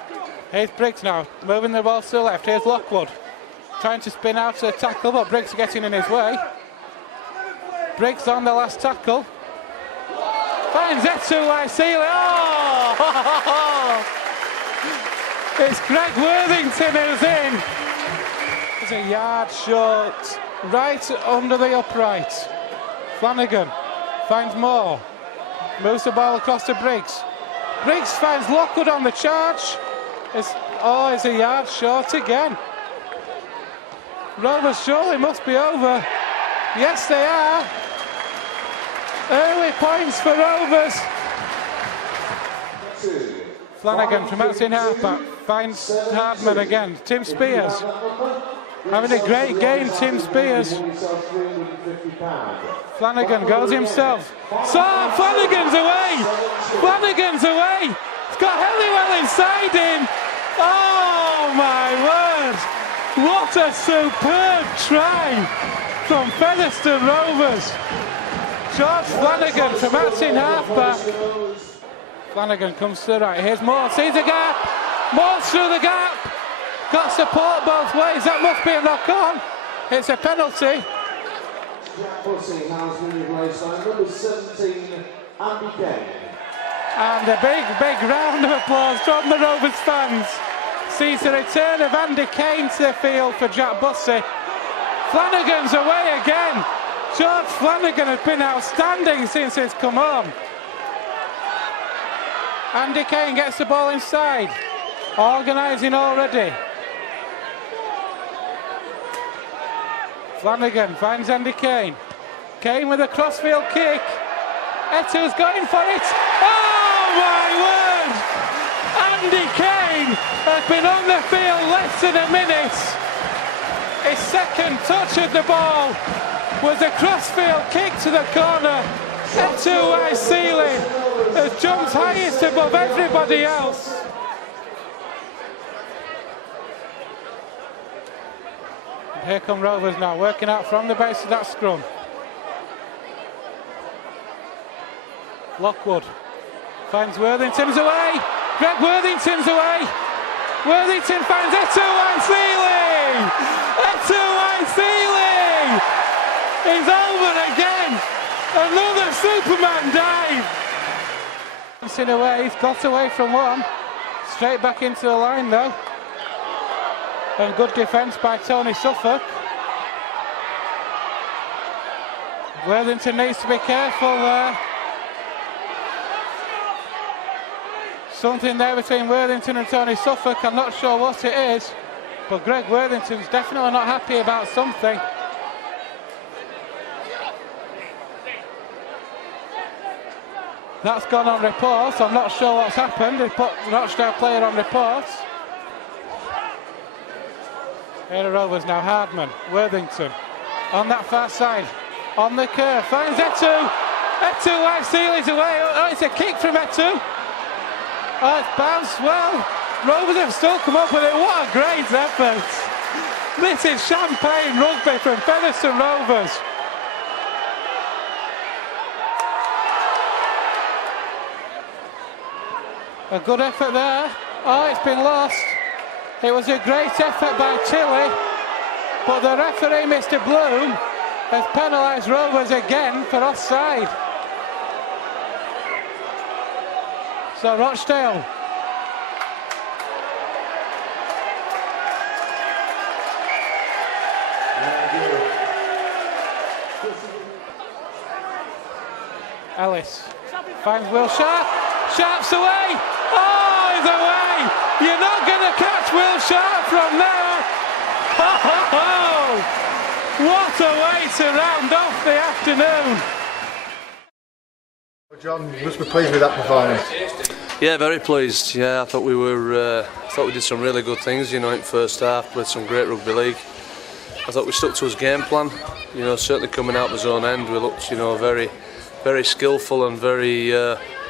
Here's Briggs now. Moving the ball to the left. Here's Lockwood. Trying to spin out to the tackle, but Briggs getting in his way. Briggs on the last tackle. Finds Etuai Seeley. Oh! It's Greg Worthington who's in. It's a yard short. Right under the upright. Flanagan finds Moore. Moves the ball across to Briggs. Briggs finds Lockwood on the charge. It's a yard short again. Rovers surely must be over. Yes, they are. Early points for Rovers. Flanagan from outside halfback finds Hardman again. Tim Spears having a great game. Tim Spears. Flanagan goes himself. So Flanagan's away. Flanagan's away. It's got Helliwell inside him. Oh my word! What a superb try from Featherstone Rovers. George Flanagan from outside halfback. Flanagan comes to the right. Here's Moore. Sees the gap. Moore's through the gap. Got support both ways. That must be a knock on. It's a penalty. And a big round of applause from the Rovers fans. Sees the return of Andy Kane to the field for Jack Bussey. Flanagan's away again. George Flanagan has been outstanding since he's come on. Andy Kane gets the ball inside. Organising already. Flanagan finds Andy Kane. Kane with a crossfield kick. Etu's going for it. Oh my word! Andy Kane has been on the field less than a minute. His second touch of the ball was a crossfield kick to the corner. Etuai Seeley has jumped highest above everybody else. Here come Rovers now, working out from the base of that scrum. Lockwood finds Worthington's away. Greg Worthington's away. Worthington finds Etuai-Seeley. Etuai-Seeley is over again. Another Superman dive. Worthington away. He's got away from one. Straight back into the line though. And good defence by Tony Suffolk. Worthington needs to be careful there. Something there between Worthington and Tony Suffolk. I'm not sure what it is, but Greg Worthington's definitely not happy about something. That's gone on report. I'm not sure what's happened. They put the Rochdale player on report. Here are Rovers now. Hardman, Worthington on that far side, on the curve, finds Etu. Etuai-Seeley's away. Oh, it's a kick from Etu. Oh, it's bounced well. Rovers have still come up with it. What a great effort. This is champagne rugby from Featherstone Rovers. A good effort there. Oh, it's been lost. It was a great effort by Tilly, but the referee, Mr. Bloom, has penalised Rovers again for offside. So Rochdale. Ellis finds Will Sharp. Sharp's away. Oh, he's away. You're not going to catch Will Sharp from there. Oh, what a way to round off the afternoon. John, you must be pleased with that performance. Yeah, very pleased. Yeah, I thought we did some really good things. You know, in the first half, played some great rugby league. I thought we stuck to his game plan. You know, certainly coming out the zone end, we looked, you know, very, very skillful and very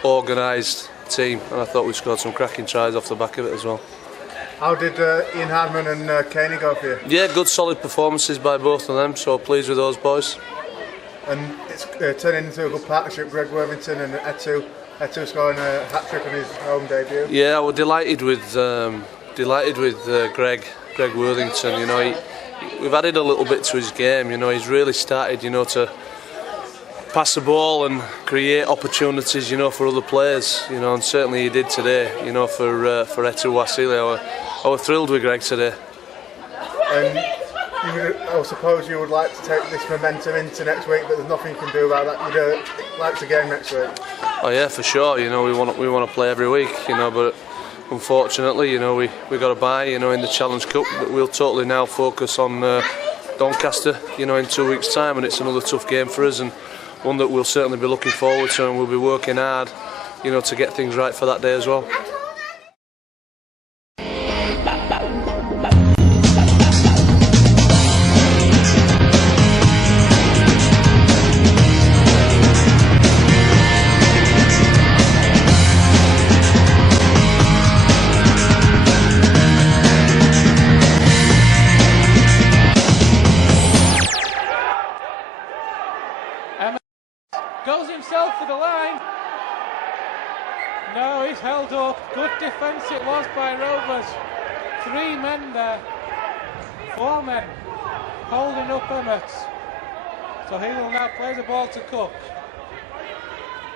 organised team. And I thought we scored some cracking tries off the back of it as well. How did Ian Hardman and Caney go for you? Yeah, good solid performances by both of them. So pleased with those boys. And it's turning into a good partnership. Greg Worthington and Etu scoring a hat-trick on his home debut. Yeah, we're delighted with Greg Worthington. You know, we've added a little bit to his game. You know, he's really started, you know, to pass the ball and create opportunities, you know, for other players. You know, and certainly he did today. You know, for Etuai-Seeley. I was thrilled with Greg today. And I suppose you would like to take this momentum into next week, but there's nothing you can do about that. You'd like to game next week. Oh yeah, for sure. You know, we want to play every week. You know, but unfortunately, you know, we got a bye. You know, in the Challenge Cup, but we'll totally now focus on Doncaster. You know, in 2 weeks' time, and it's another tough game for us, and one that we'll certainly be looking forward to, and we'll be working hard, you know, to get things right for that day as well. Goes himself for the line. No, he's held up. Good defence it was by Rovers. 3 men there. 4 men holding up Emmett. So he will now play the ball to Cook.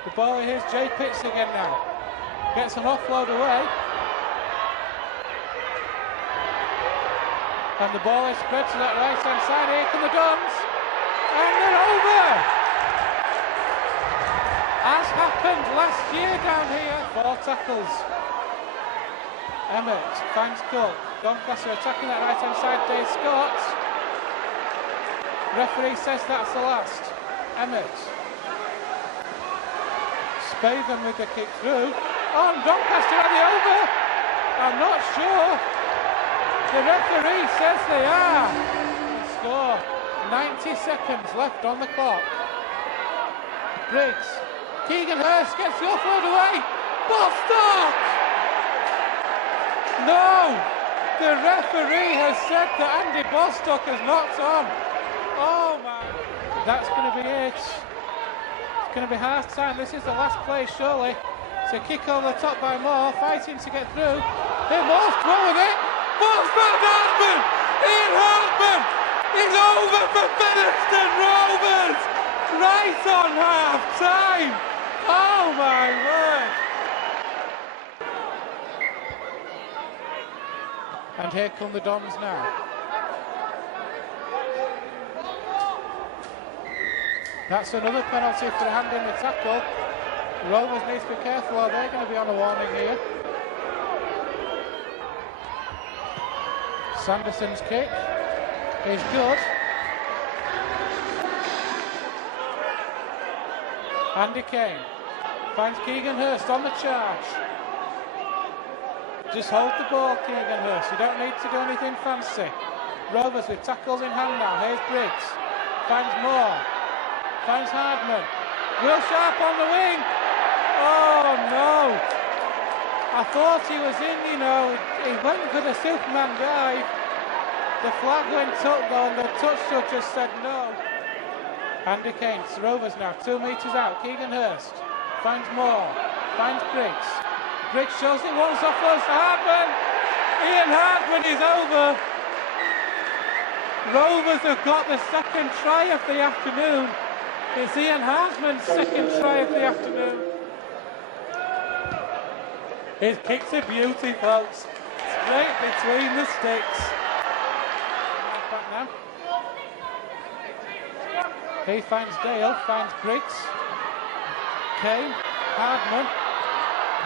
The ball, here's Jay Pitts again now. Gets an offload away. And the ball is spread to that right hand side. Here come the Dons. And they're over. As happened last year down here, 4 tackles. Emmett finds Cook. Doncaster attacking that right hand side. Dave Scott. Referee says that's the last. Emmett. Spaven with the kick through. Oh, Doncaster are they over? I'm not sure. The referee says they are. The score. 90 seconds left on the clock. Briggs. Keegan Hurst gets the offload away. Ball stopped! No! The referee has said that Andy Bostock has knocked on. Oh my. That's going to be it. It's going to be half time. This is the last play, surely. It's a kick over the top by Moore, fighting to get through. Here, Moore's through with it. Moore's found Hartman. Ian Hartman is over for Featherstone Rovers. Right on half time. Oh my word. And here come the Dons now. That's another penalty for a hand in the tackle. The Rovers need to be careful or they're going to be on a warning here. Sanderson's kick is good. Andy Kane finds Keegan Hurst on the charge. Just hold the ball, Keegan Hurst. You don't need to do anything fancy. Rovers with tackles in hand now. Here's Briggs. Finds Moore. Finds Hardman. Will Sharp on the wing. Oh no. I thought he was in, you know. He went for the Superman dive. The flag went up though and the touch judge just said no. Andy Kane, Rovers now 2 metres out. Keegan Hurst finds Moore. Finds Briggs. Briggs shows it once off us. Hardman. Ian Hardman is over. Rovers have got the second try of the afternoon. It's Ian Hardman's second try of the afternoon. His kick's a beauty, folks. Straight between the sticks. Back now. He finds Dale, finds Briggs. Kane, Hardman.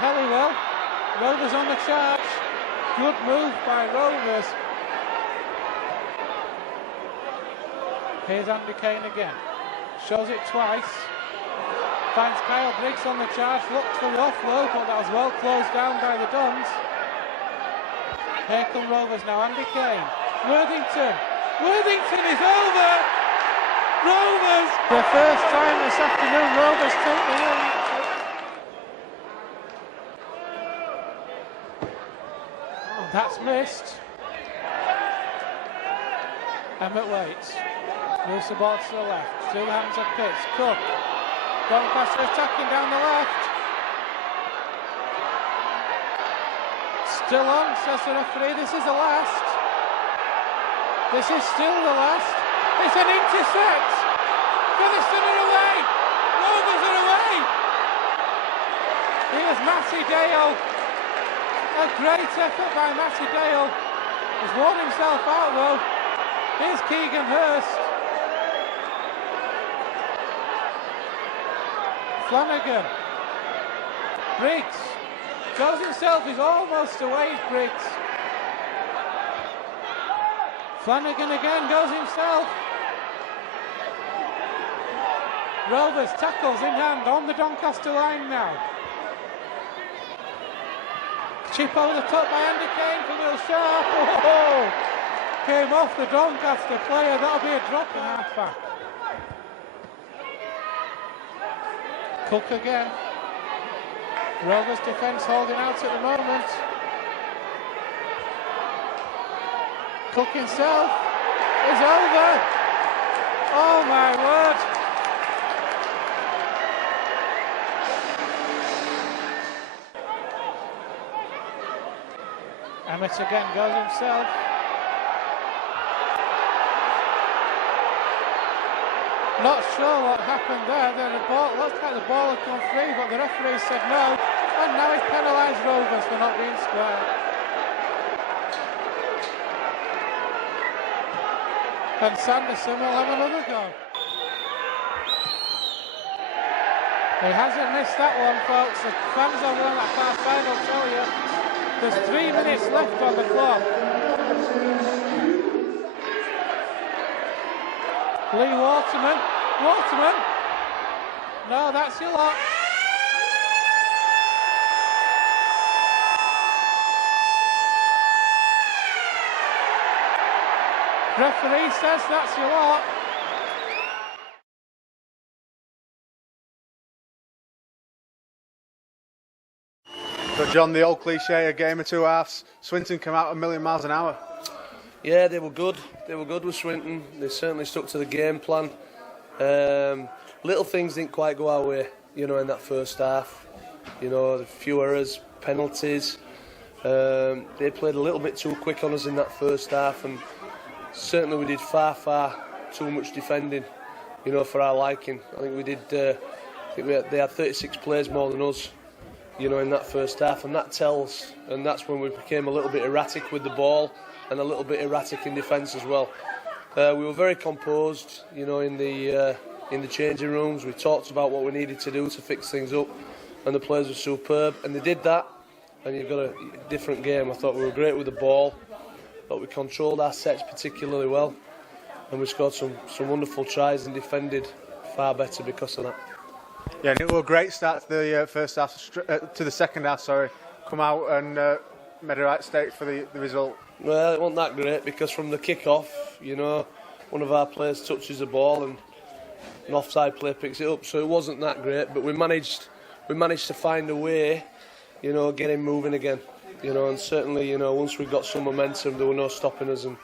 Helliwell, Rovers on the charge. Good move by Rovers. Here's Andy Kane again. Shows it twice. Finds Kyle Briggs on the charge. Looked for the offload, but that was well closed down by the Dons. Here come Rovers now. Andy Kane. Worthington. Worthington is over. Rovers. For the first time this afternoon, Rovers take the lead. That's missed. Emmett waits. Moves the ball to the left. 2 hands of Pitts. Cook. Doncaster attacking down the left. Still on, says the referee. This is the last. This is still the last. It's an intercept. Featherstone are away. Rovers are away. Here's Matty Dale. A great effort by Matty Dale. He's worn himself out though. Here's Keegan Hurst. Flanagan. Briggs. Goes himself, he's almost away, Briggs. Flanagan again goes himself. Rovers tackles in hand on the Doncaster line now. Chip over the top by Andy Kane for Will Sharp. Oh, came off the Doncaster player. That'll be a drop in half back. Cook again. Rovers defence holding out at the moment. Cook himself is over. Oh my word. Emmett again goes himself. Not sure what happened there. The ball looked like the ball had come free, but the referee said no. And now he's penalised Rovers for not being square. And Sanderson will have another go. He hasn't missed that one, folks. The fans over on that far side will tell you. There's 3 minutes left on the clock. Lee Waterman. Waterman. No, that's your lot. Referee says that's your lot. But John, the old cliche, a game of two halves. Swinton came out a million miles an hour. Yeah, they were good. They were good with Swinton. They certainly stuck to the game plan. Little things didn't quite go our way, in that first half. A few errors, penalties. They played a little bit too quick on us in that first half, and certainly we did far too much defending, for our liking. I think we did. They had 36 players more than us, in that first half, and that's when we became a little bit erratic with the ball and a little bit erratic in defence as well. We were very composed, in the changing rooms. We talked about what we needed to do to fix things up, and the players were superb, and they did that. And you've got a different game. I thought we were great with the ball. I thought we controlled our sets particularly well, and we scored some wonderful tries and defended far better because of that. Yeah, and it was a great start to the first half, to the second half. Sorry, come out and made a right stake for the result. Well, it wasn't that great because from the kick-off, one of our players touches the ball and an offside player picks it up. So it wasn't that great, but we managed to find a way. Get him moving again. And certainly, once we got some momentum, there were no stopping us, and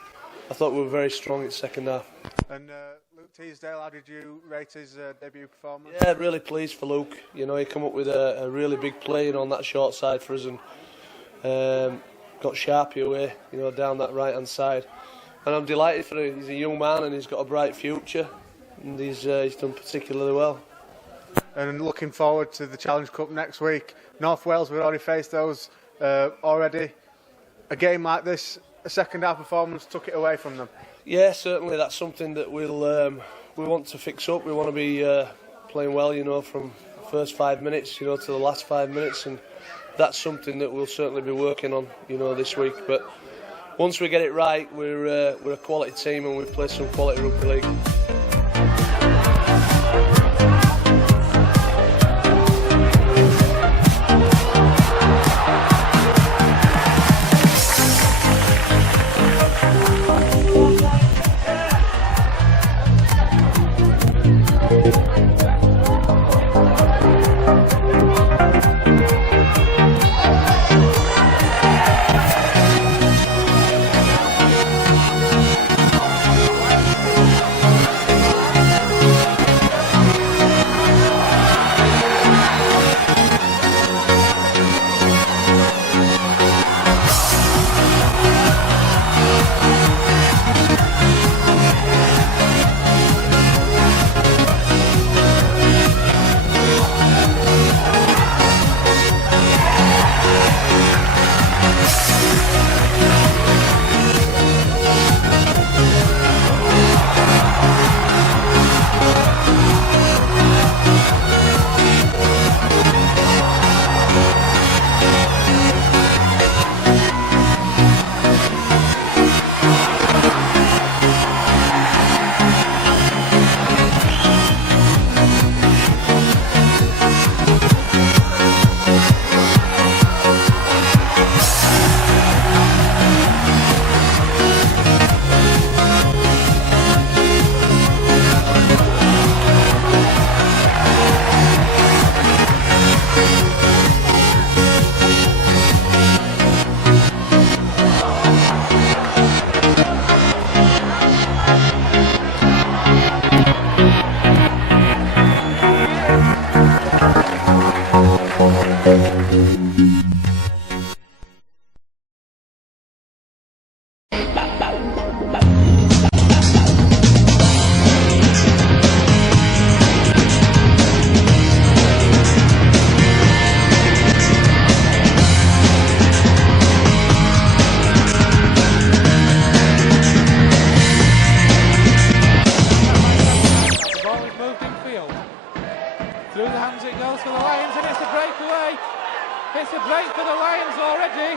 I thought we were very strong in the second half. And Luke Teasdale, how did you rate his debut performance? Yeah, really pleased for Luke. He come up with a really big play on that short side for us, and got Sharpie away, down that right-hand side. And I'm delighted for him. He's a young man and he's got a bright future, and he's done particularly well. And looking forward to the Challenge Cup next week. North Wales, we've already faced those already. A game like this, a second half performance took it away from them. Yeah, certainly that's something that we want to fix up. We want to be playing well, from the first 5 minutes, to the last 5 minutes, and that's something that we'll certainly be working on, this week. But once we get it right, we're a quality team and we've played some quality rugby league. It's a break for the Lions already.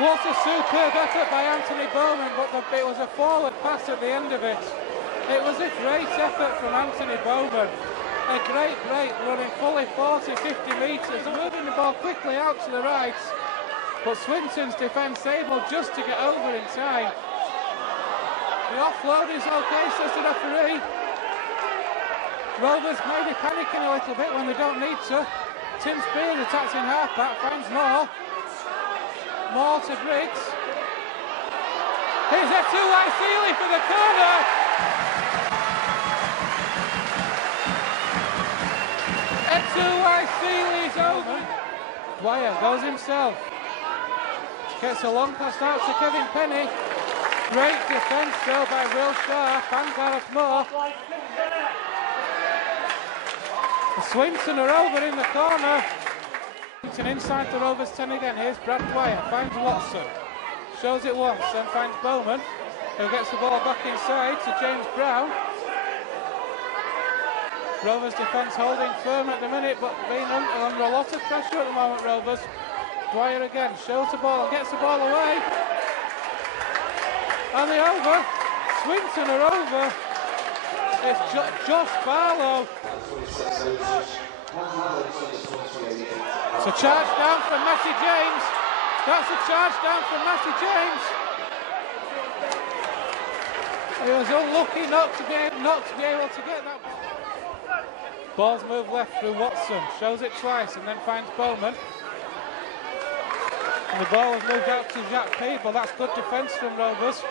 What a superb effort by Anthony Bowman, but it was a forward pass at the end of it. It was a great effort from Anthony Bowman. A great break, running fully 40-50 metres, moving the ball quickly out to the right. But Swinton's defence able just to get over in time. The offload is okay, says the referee. Rovers maybe panicking a little bit when they don't need to. Tim Spears attacks in half-back, finds Moore. Moore to Briggs. Here's F2Y Seeley for the corner. F2Y Seeley's over. Dwyer goes himself. Gets a long pass out to Kevin Penny. Great defence though by Will Sharp and Gareth Moore. Swinton are over in the corner. Swinton inside the Rovers 10 again. Here's Brad Dwyer, finds Watson. Shows it once, then finds Bowman, who gets the ball back inside to James Brown. Rovers defence holding firm at the minute, but being under a lot of pressure at the moment, Rovers. Dwyer again, shows the ball, gets the ball away. And they're over. Swinton are over. It's Josh Barlow. It's a charge down from Matty James. That's a charge down from Matty James. He was unlucky not to be able to get that. Ball's moved left through Watson. Shows it twice and then finds Bowman. And the ball was moved out to Jack Peeble. That's good defence from Rovers.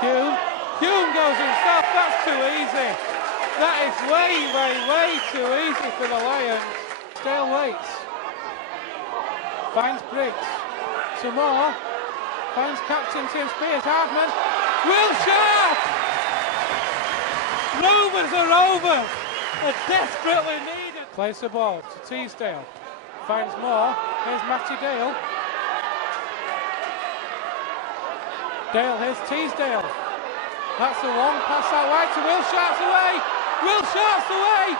Hume goes himself. That's too easy. That is way too easy for the Lions. Dale waits. Finds Briggs. Some more. Finds captain Tim Spears. Hardman. Will Sharp! Rovers are over. Are desperately needed. Plays the ball to Teasdale. Finds more. Here's Matty Dale. Dale, here's Teasdale. That's a long pass out wide to Will Sharp's away. Will Sharp's away.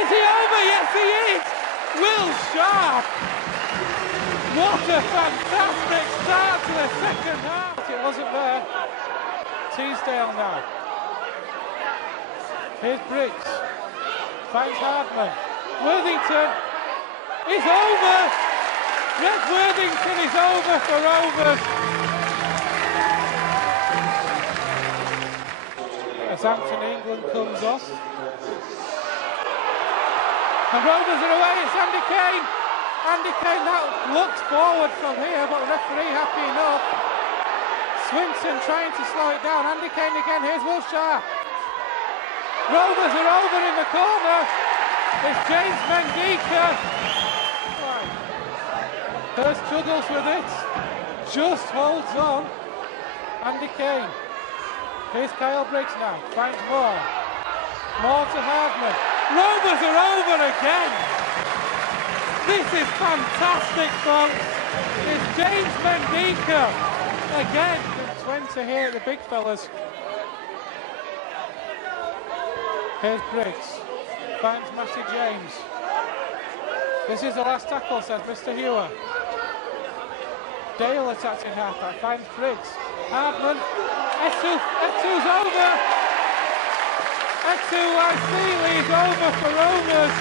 Is he over? Yes, he is. Will Sharp. What a fantastic start to the second half. It wasn't there. Teasdale now. Here's Briggs. Finds Hardman. Worthington is over. Red Worthington is over for Rovers. As Anthony England comes off. And Rovers are away, it's Andy Kane. Andy Kane now looks forward from here, but the referee happy enough. Swinton trying to slow it down. Andy Kane again, here's Will Sharp. Rovers are over in the corner. It's James Mengika. Hurst struggles with it. Just holds on. Andy Kane. Here's Kyle Briggs now. Finds Moore. Moore to Hardman. Rovers are over again. This is fantastic, folks. It's James Mengika again. 20 here at the big fellas. Here's Briggs. Finds Matty James. This is the last tackle, says Mr. Hewer. Dale attacks in half-back. Finds Briggs. Hardman. F2's over. F2Y Seeley is over for Rovers.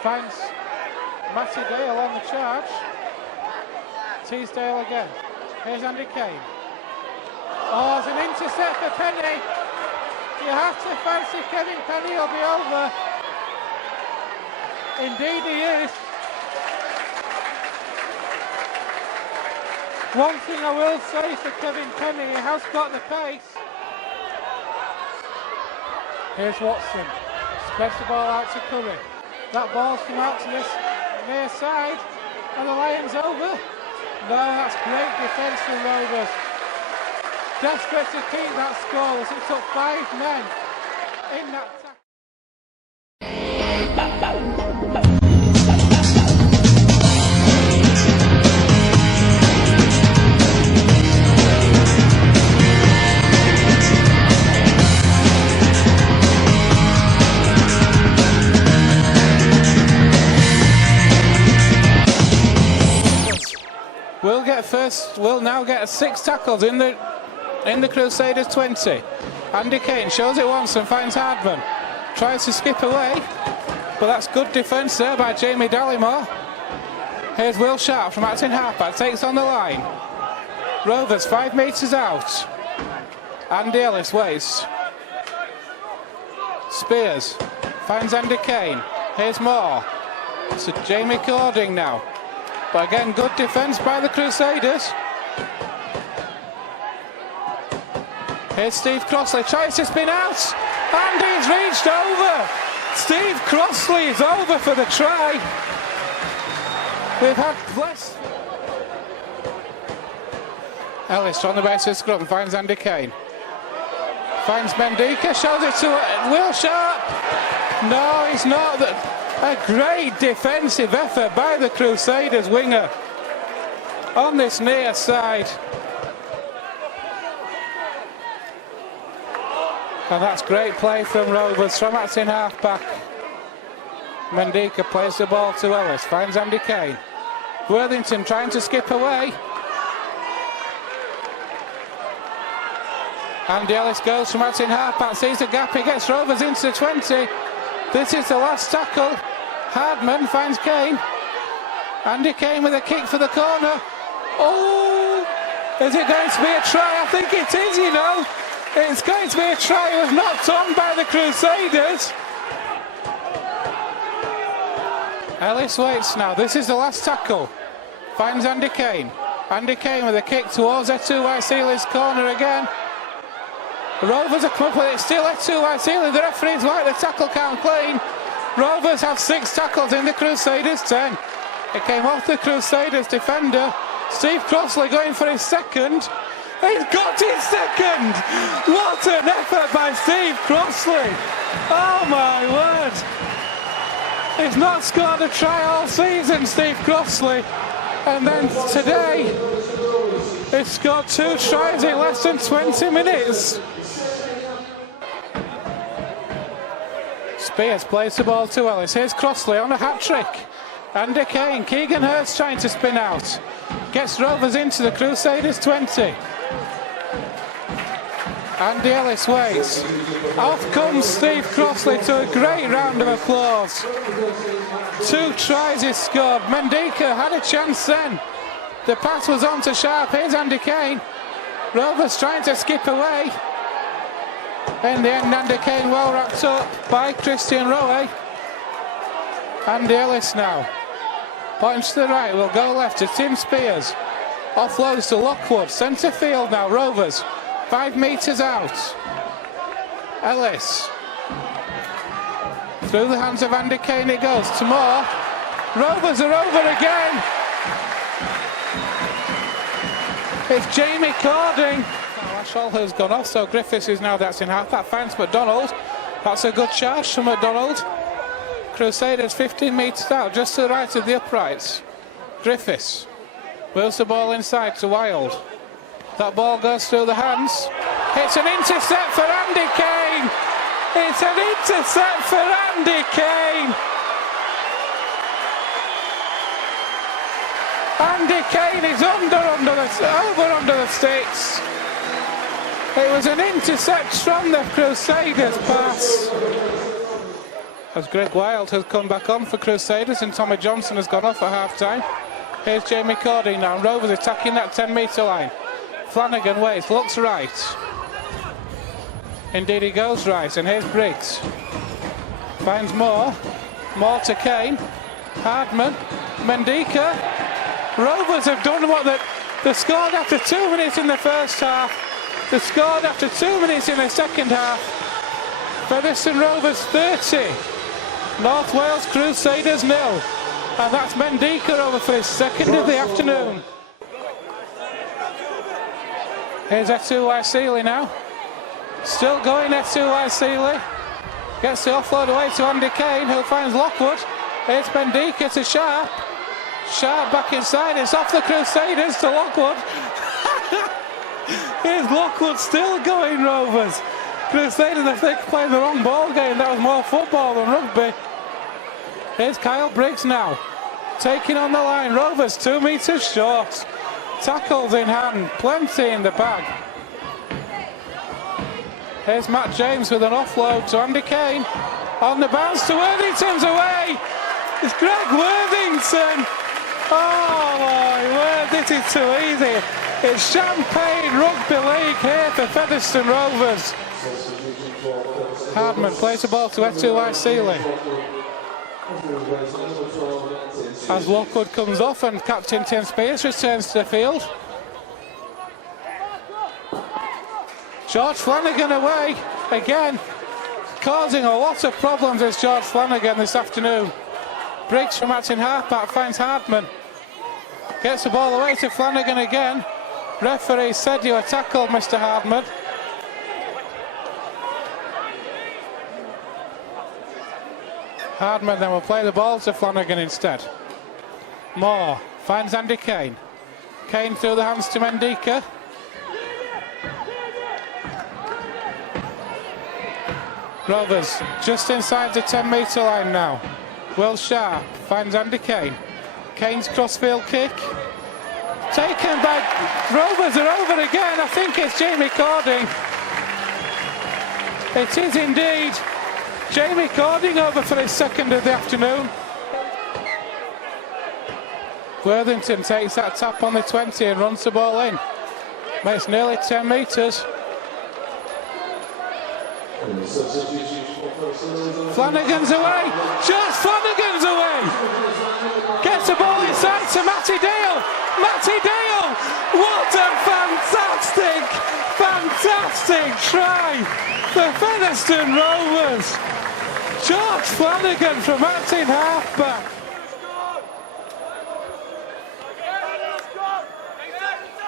Finds Matty Dale on the charge. Teasdale again. Here's Andy Kane. Oh, it's an intercept for Penny. You have to fancy Kevin Penny will be over. Indeed he is. One thing I will say for Kevin Penny, he has got the pace. Here's Watson. Spreads the ball out to Curry. That ball's come out to this near side. And the Lions over. No, that's great defence from Rovers. Desperate to keep that score as it took 5 men in that tackle. We'll now get 6 tackles in the Crusaders 20. Andy Kane shows it once and finds Hardman. Tries to skip away, but that's good defence there by Jamie Dallimore. Here's Will Sharp from acting halfback, takes on the line. Rovers 5 metres out. Andy Ellis waits. Spears finds Andy Kane. Here's Moore. So Jamie Cording now. But again, good defence by the Crusaders. Here's Steve Crossley, tries to spin out. And he's reached over. Steve Crossley is over for the try. We've had less. Ellis on the base of scrum, finds Andy Kane. Finds Mendika, shows it to Will Sharp. No, he's not. A great defensive effort by the Crusaders winger on this near side. And that's great play from Rovers, from that's in half back. Mendika plays the ball to Ellis, finds Andy Kane. Worthington trying to skip away. Andy Ellis goes from that's in half back, sees the gap, he gets Rovers into 20. This is the last tackle. Hardman finds Kane. Andy Kane with a kick for the corner. Oh, is it going to be a try? I think it is, you know. It's going to be a try. It was knocked on by the Crusaders. Ellis waits now. This is the last tackle. Finds Andy Kane. Andy Kane with a kick towards Etu Waisili's corner again. Rovers have come up with it. Still Etu Waisili. The referee's like the tackle count clean. Rovers have 6 tackles in the Crusaders 10. It came off the Crusaders defender. Steve Crossley going for his second. He's got his second! What an effort by Steve Crossley! Oh my word! He's not scored a try all season, Steve Crossley. And then today, he's scored 2 tries in less than 20 minutes. Spears plays the ball to Ellis. Here's Crossley on a hat-trick. Andy Kane, Keegan Hurst trying to spin out. Gets Rovers into the Crusaders 20. Andy Ellis waits. Off comes Steve Crossley to a great round of applause. 2 tries he scored. Mendika had a chance then. The pass was on to Sharp. Here's Andy Kane. Rovers trying to skip away. In the end, Andy Kane well wrapped up by Christian Rowe. Andy Ellis now. Points to the right, will go left to Tim Spears. Offloads to Lockwood. Centre field now, Rovers. 5 metres out. Ellis. Through the hands of Andy Kane it goes. To Moore. Rovers are over again. It's Jamie Cording. Ashall has gone off, so Griffiths is now that's in half. That finds McDonald. That's a good charge from McDonald. Crusaders 15 metres out, just to the right of the uprights. Griffiths wheels the ball inside to Wild. That ball goes through the hands. It's an intercept for Andy Kane. It's an intercept for Andy Kane. Andy Kane is over under the sticks. It was an intercept from the Crusaders pass. As Greg Wild has come back on for Crusaders and Tommy Johnson has gone off at half-time. Here's Jamie Cording now. Rovers attacking that 10-metre line. Flanagan waits, looks right. Indeed he goes right, and here's Briggs. Finds Moore. Moore to Kane. Hardman. Mendika. Rovers have done what they scored after 2 minutes in the first half. They scored after 2 minutes in the second half. Featherstone Rovers 30. North Wales Crusaders 0. And that's Mendika over for his second of the afternoon. Here's Etu Waisili now. Still going Etu Waisili. Gets the offload away to Andy Kane, who finds Lockwood. Here's Mendika to Sharp. Sharp back inside. It's off the Crusaders to Lockwood. Here's Lockwood still going, Rovers. Crusaders, I think, playing the wrong ball game. That was more football than rugby. Here's Kyle Briggs now. Taking on the line. Rovers 2 metres short. Tackles in hand. Plenty in the bag. Here's Matt James with an offload to Andy Kane. On the bounce to Worthington's away. It's Greg Worthington. Oh my word, this is too easy. It's Champagne Rugby League here for Featherstone Rovers. Hardman plays the ball to Etu Seeley. As Lockwood comes off and captain Tim Spears returns to the field. George Flanagan away again, causing a lot of problems is George Flanagan this afternoon. Briggs from Acton halfback finds Hardman. Gets the ball away to Flanagan again. Referee said you were tackled, Mr. Hardman. Hardman then will play the ball to Flanagan instead. Moore finds Andy Kane. Kane through the hands to Mendika. Rovers just inside the 10-metre line now. Will Sharp finds Andy Kane. Kane's crossfield kick. Taken by Rovers are over again. I think it's Jamie Cording. It is indeed Jamie Cording over for his second of the afternoon. Worthington takes that tap on the 20 and runs the ball in. Makes nearly 10 metres. Flanagan's away. George Flanagan's away. Gets the ball inside to Matty Dale. Matty Dale. What a fantastic try for Featherstone Rovers. George Flanagan from Acton halfback.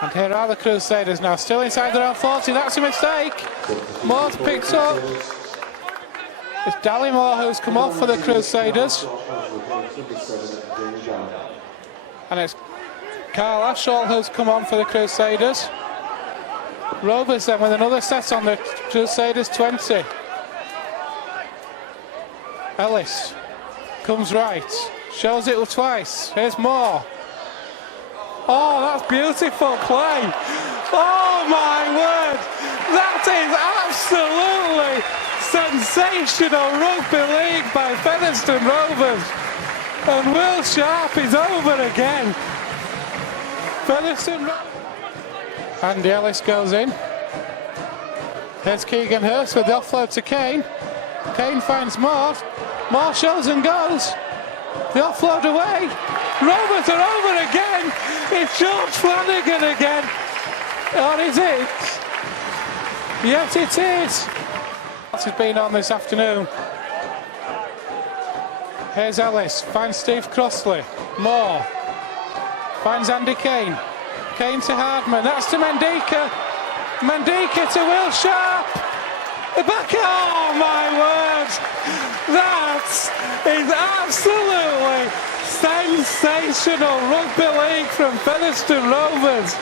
And here are the Crusaders now, still inside their own 40. That's a mistake. Moore's picked up. It's Dallymore who's come off for the Crusaders. And it's Carl Ashall who's come on for the Crusaders. Rovers then with another set on the Crusaders 20. Ellis comes right, shows it twice. Here's Moore. Oh, that's beautiful play. Oh my word, that is absolutely sensational rugby league by Featherstone Rovers. And Will Sharp is over again. Featherstone Rovers. Andy Ellis goes in. Here's Keegan Hurst with the offload to Kane. Kane finds Moore. Moore shows and goes. The offload away. Rovers are over again. It's George Flanagan again. Or is it? Yes, it is. Has been on this afternoon. Here's Ellis. Finds Steve Crossley. Moore. Finds Andy Kane. Kane to Hardman. That's to Mendika. Mendika to Will Sharp. The back. Oh my word. That is absolutely sensational rugby league from Featherstone Rovers.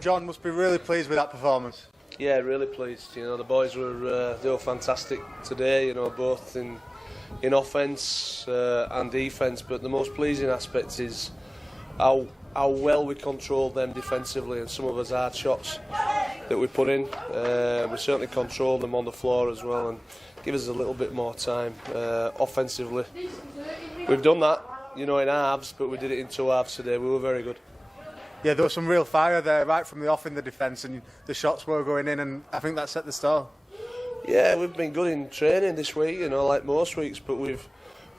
John must be really pleased with that performance. Yeah, really pleased. You know, the boys were they were fantastic today. You know, both in offence and defence. But the most pleasing aspect is how well we controlled them defensively, and some of us hard shots that we put in. We certainly controlled them on the floor as well, and give us a little bit more time offensively. We've done that, you know, in halves, but we did it in two halves today. We were very good. Yeah, there was some real fire there right from the off in the defence, and the shots were going in, and I think that set the stall. Yeah, we've been good in training this week, you know, like most weeks, but we've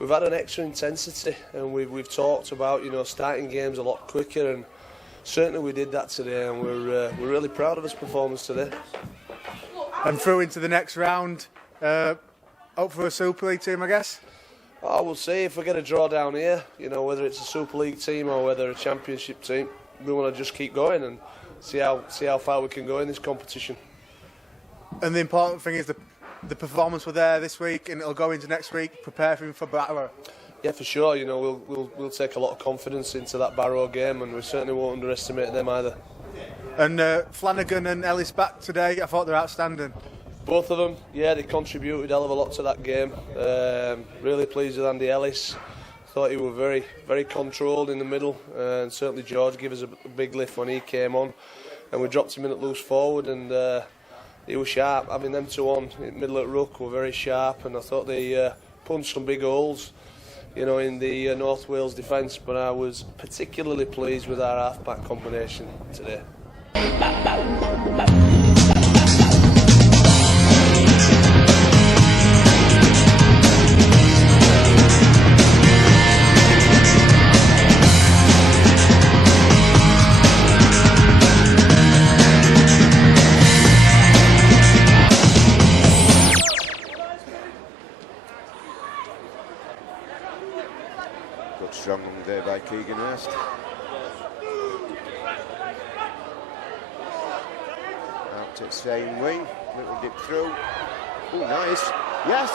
had an extra intensity, and we've talked about, you know, starting games a lot quicker, and certainly we did that today, and we're really proud of his performance today. And through into the next round, hope for a Super League team, I guess. Oh, we'll see if we get a draw down here, you know, whether it's a Super League team or whether a Championship team. We want to just keep going and see how far we can go in this competition. And the important thing is the performance were there this week, and it'll go into next week. Prepare for Barrow. Yeah, for sure. You know, we'll take a lot of confidence into that Barrow game, and we certainly won't underestimate them either. And Flanagan and Ellis back today. I thought they're outstanding. Both of them, yeah, they contributed a hell of a lot to that game. Really pleased with Andy Ellis. Thought he was very, very controlled in the middle, and certainly George gave us a big lift when he came on, and we dropped him in at loose forward, and he was sharp. Having them two on in the middle at ruck were very sharp, and I thought they punched some big holes you know, in the North Wales defence, but I was particularly pleased with our half-back combination today. Strong on there by Keegan Hurst. Out to same wing, little dip through. Oh, nice. Yes!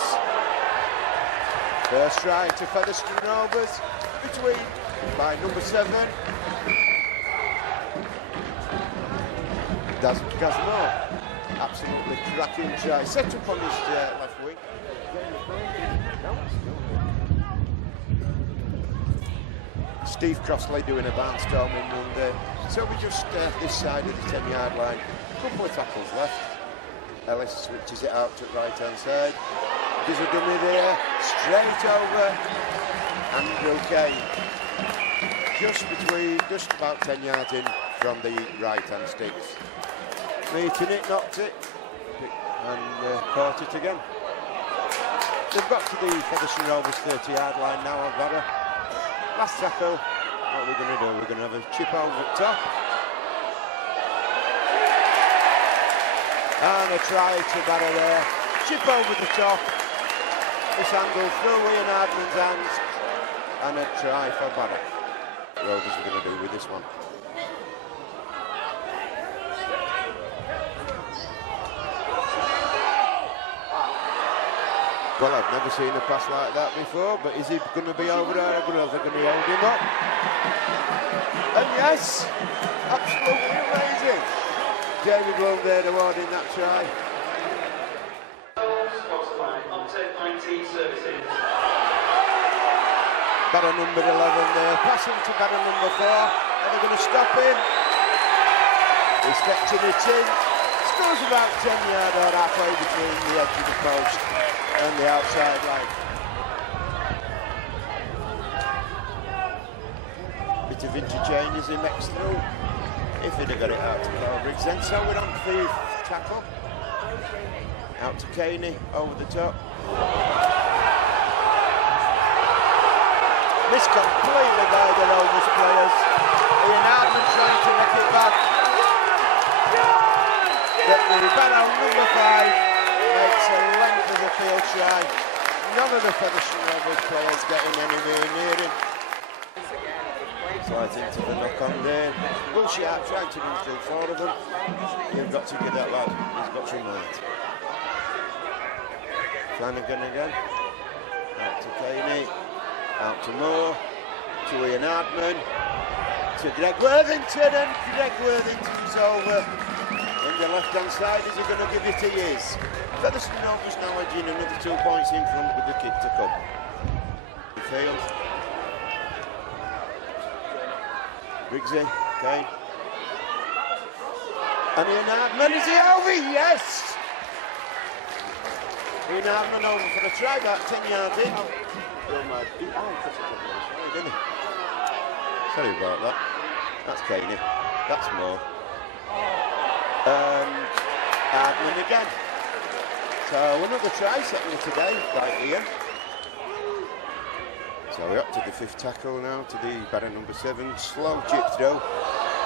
First try to Featherstone Rovers. Between by number 7. Gazmo. Absolutely cracking try. Set up on his left wing. Steve Crossley doing a barnstorming run there. So we just this side of the 10-yard line. Couple of tackles left. Ellis switches it out to the right-hand side. There's a dummy there. Straight over. Andrew Kane. Just about 10 yards in from the right-hand sticks. Meeting it, knocked it. And caught it again. They've got to the Featherstone Rovers 30-yard line now, Alvaro. Last tackle, what are we going to do? We're going to have a chip over the top. And a try to Barra there. Chip over the top. This angle through Ian Hardman's hands. And a try for Barra. Rovers are going to do with this one. Well, I've never seen a pass like that before, but is he going to be over there? Or are they going to hold him up? And yes, absolutely amazing. Jamie Bloom there awarding that try. Batter number 11 there, passing to batter number 4. Are they going to stop him? He's fetching it in. Scores about 10 yards or halfway between the edge of the post and the outside line. Bit of interchange as he makes through. If he'd have got it out to Briggs then. So we're on 5th tackle. Out to Caney, over the top. Missed completely by the Rovers players. Ian Hardman trying to knock it back. But the Barrow number 5 makes a length of the field try. None of the Featherstone Rovers players getting anywhere near him. Right into the knock on there. Bullshit trying to run through 4 of them. You've got to give that lad. He's got some height. Flanagan again. Out to Caney. Out to Moore. To Ian Hardman. To Greg Worthington. And Greg Worthington's over. On the left-hand side, is he going to give it? He is. Featherstone Rovers now edging another 2 points in front with the kick to come. Field. Briggsy, Kane. And Ian Hardman, is he over? Yes! Ian Hardman over for a try, about 10 yards in. Sorry about that. That's Caney. That's Moore. And Hardman again. So another try certainly today by Ian. So we're up to the 5th tackle now, to the batter number 7, slow chip through.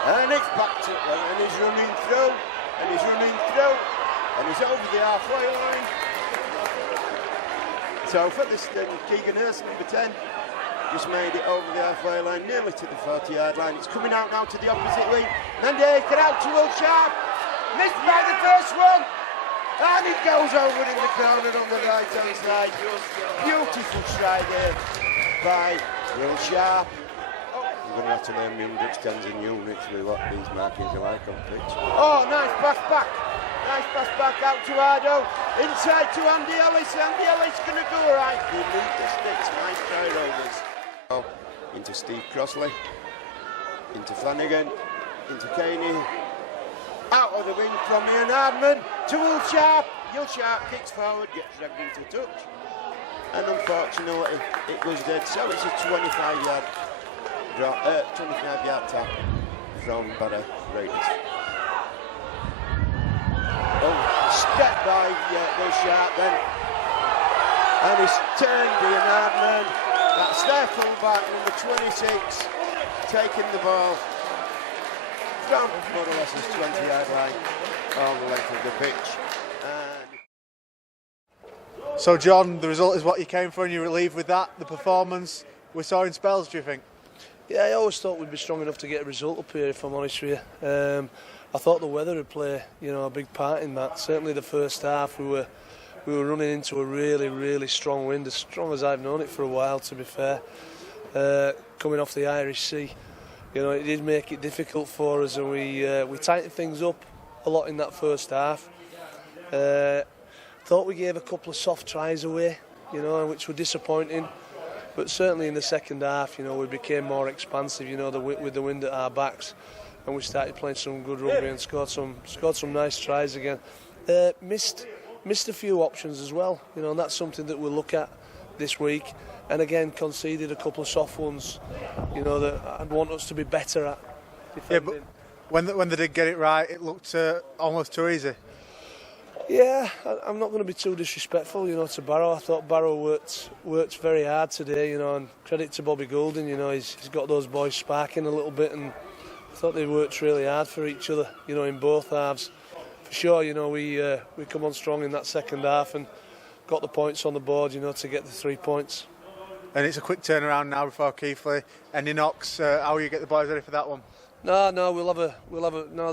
And it's back to, and he's running through, and he's running through, and he's over the halfway line. So Featherstone, Keegan Hurst, number 10, just made it over the halfway line, nearly to the 40-yard line. It's coming out now to the opposite wing. Mendaker out to Will Sharp. Missed by the first one. And it goes over in the corner on the right-hand side. Beautiful try there by Will Sharp. We're going to have to learn the hundreds, tens and units with what these markings are like on pitch. Oh, nice pass back. Nice pass back out to Ardo. Inside to Andy Ellis. Andy Ellis going to go right. He lead the sticks. Nice try, Rovers. Oh, into Steve Crossley. Into Flanagan. Into Caney. Out of the wing from Ian Hardman to Will Sharp. Will Sharp kicks forward, gets dragged into touch. and unfortunately it was dead. So it's a 25-yard drop, 25-yard tap from Barrow Raiders. Oh, step by Will Sharp then, and he's turned Ian Hardman. That's their fullback, number 26, taking the ball from more or less his 20-yard line all the length of the pitch. So John, the result is what you came for and you're relieved with that. The performance we saw in spells, do you think? Yeah, I always thought we'd be strong enough to get a result up here, if I'm honest with you. I thought the weather would play, a big part in that. Certainly the first half we were running into a really strong wind, as strong as I've known it for a while, to be fair. Coming off the Irish Sea, it did make it difficult for us, and we tightened things up a lot in that first half. Thought we gave a couple of soft tries away, which were disappointing. But certainly in the second half, we became more expansive, with the wind at our backs, and we started playing some good rugby and scored some nice tries again. Missed a few options as well, and that's something that we'll look at this week. And again, conceded a couple of soft ones, that I'd want us to be better at defending. Yeah, but when they did get it right, it looked almost too easy. Yeah, I'm not going to be too disrespectful, to Barrow. I thought Barrow worked very hard today, and credit to Bobby Goulding, he's got those boys sparking a little bit, and I thought they worked really hard for each other, in both halves. For sure, we come on strong in that second half and got the points on the board, to get the 3 points. And it's a quick turnaround now before Keighley. Any knocks? How will you get the boys ready for that one? No, no,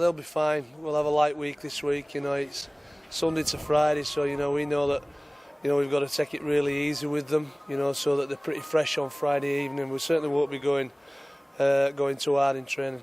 they'll be fine. We'll have a light week this week, it's Sunday to Friday, so we know that we've got to take it really easy with them, so that they're pretty fresh on Friday evening. We certainly won't be going too hard in training.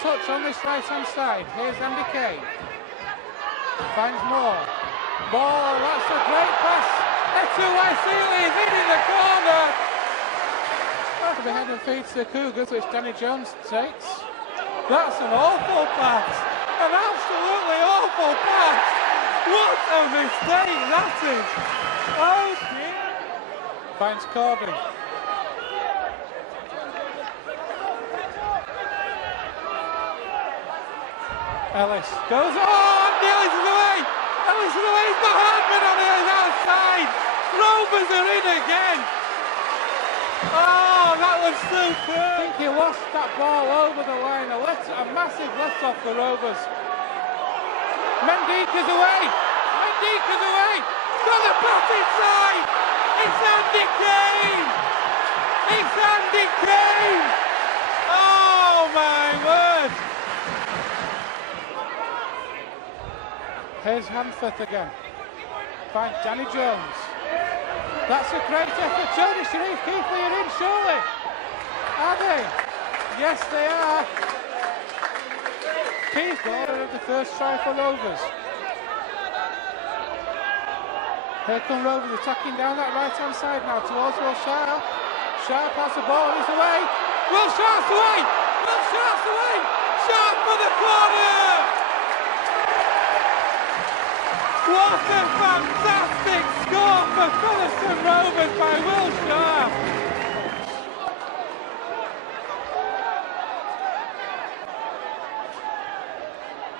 Touch on this right hand side. Here's Andy Kane. Finds Moore. Ball, that's a great pass. Etuwaisili is in the corner. That'll be head and feet to the Cougars, which Danny Jones takes. That's an awful pass. An absolutely awful pass. What a mistake that is. Oh dear. Finds Corby. Ellis goes on, Ellis is away! Ellis is away, he's got Hardman on his outside! Rovers are in again! Oh, that was super! I think he lost that ball over the line, a massive lift off the Rovers. Mendika's away! Mendika's away! Got the pass inside! It's Andy Kane! It's Andy Kane! Oh my word! Here's Hanforth again. Finds Danny Jones. That's a great effort. Tony Sharif, Keighley are in, surely. Are they? Yes, they are. Keith order of the first try for Rovers. Here come Rovers attacking down that right-hand side now towards Will Sharp. Sharp has the ball, he's away. Will Sharp's away! Will Sharp's away! Sharp for the corner! What a fantastic score for Featherstone Rovers by Will Sharp!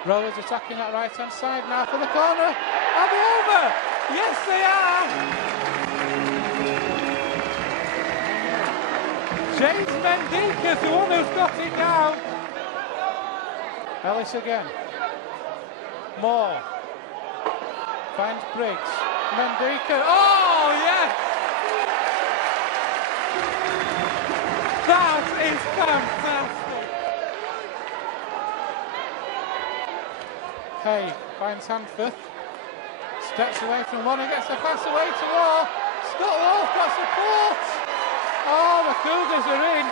Rovers attacking that right-hand side now for the corner. Are they over? Yes, they are! James Mendika's the one who's got it down. Ellis again. Moore. Finds Briggs. Mendika. Oh, yes! That is fantastic! Hay finds Hanforth. Steps away from one and gets the pass away to Law. Scott Law's got support! Oh, the Cougars are in.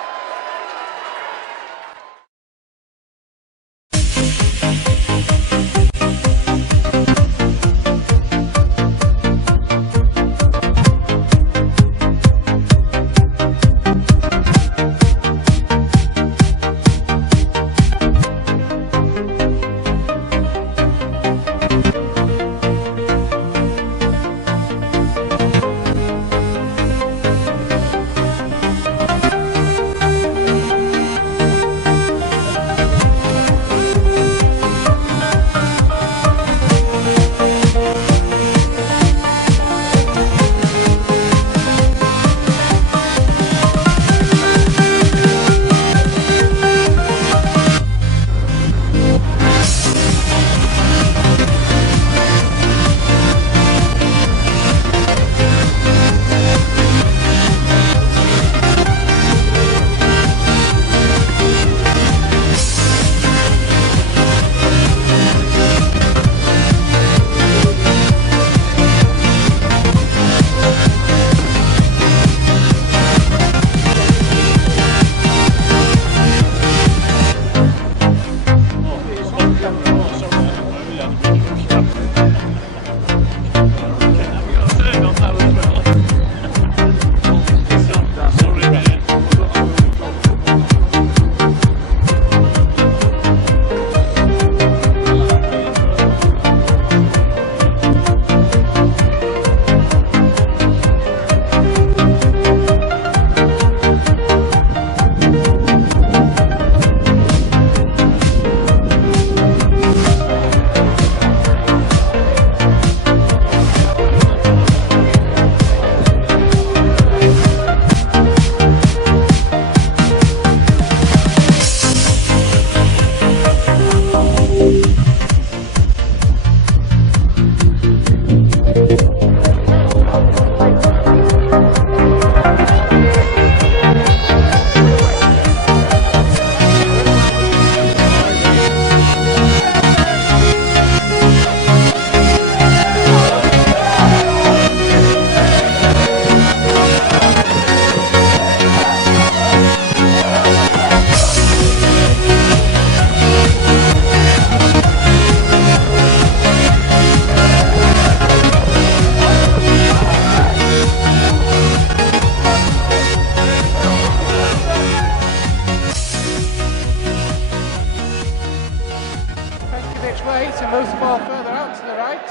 Bates and moves the ball further out to the right.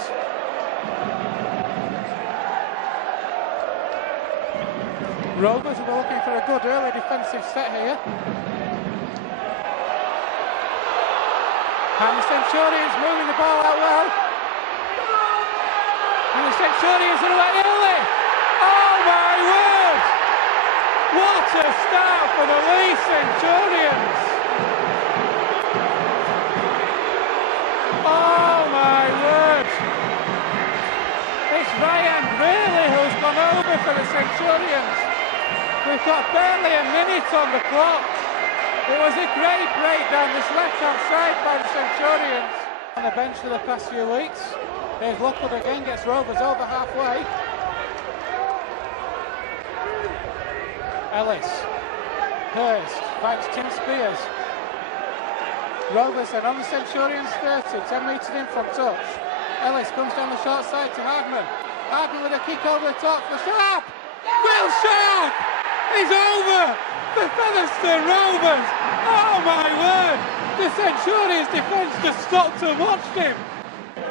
Rovers will be looking for a good early defensive set here. And the Centurions moving the ball out well. And the Centurions are away early. Oh my word! What a start for the Leeds Centurions! Oh my word! It's Ryan Bailey who's gone over for the Centurions. We've got barely a minute on the clock. It was a great break down this left-hand side by the Centurions. On the bench for the past few weeks. Here's Lockwood again, gets Rovers over halfway. Ellis. Hurst. Finds Tim Spears. Rovers then on the Centurions 30, 10 metres in from touch. Ellis comes down the short side to Hardman. Hardman with a kick over the top for Sharp. Will Sharp is over for Featherstone Rovers. Oh my word! The Centurions defence just stopped and watched him.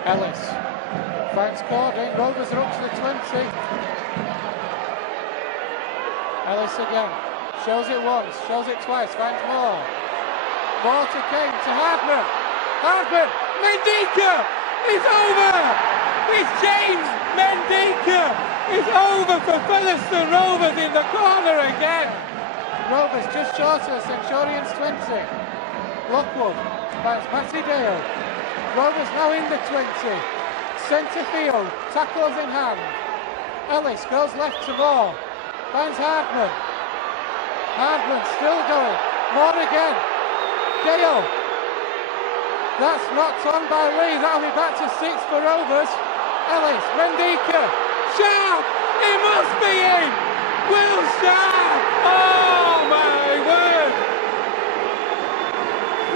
Ellis finds Cording. Rovers are up to the 20. Ellis again. Shows it once, shows it twice, finds more. Ball to Kane, to Hardman. Hardman, Mendika is over! It's James Mendika is over for Featherstone Rovers in the corner again. Rovers just short of the Centurions 20. Lockwood finds Matty Dale. Rovers now in the 20. Centre field, tackles in hand. Ellis goes left to Moore. Finds Hardman. Hardman still going. Moore again. Dale. That's knocked on by Lee. That'll be back to 6 for Rovers. Ellis, Mendika. Sharp! It must be in! Will Sharp! Oh my word!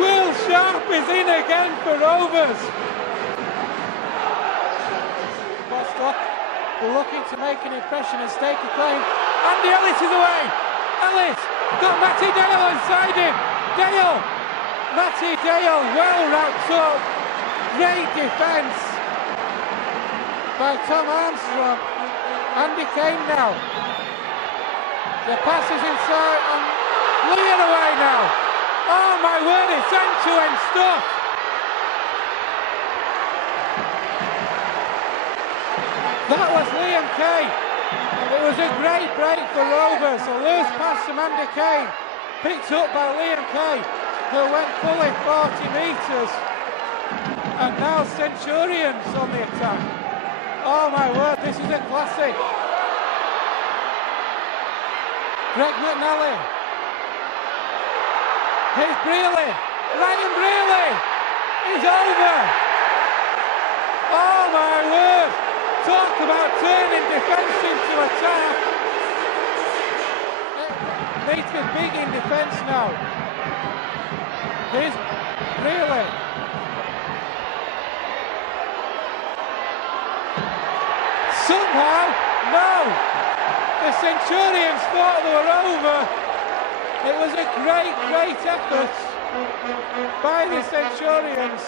Will Sharp is in again for Rovers. Bostock, they're looking to make an impression and stake a claim. Andy Ellis is away! Ellis got Matty Dale inside him. Dale! Matty Dale well wrapped up. Great defence by Tom Armstrong. Andy Kane now. The pass is inside and Leon away now. Oh my word, it's end-to-end stuff. That was Liam Kane. It was a great break for Rovers. A loose pass from Andy Kane. Picked up by Liam Kane, who went fully 40 metres. And now Centurions on the attack. Oh my word, this is a classic. Greg McNally. Here's Brealey. Ryan Brealey is over. Oh my word. Talk about turning defence into attack. Needs to be big in defence now. Here's Brealey. Somehow, no! The Centurions thought they were over. It was a great, great effort by the Centurions.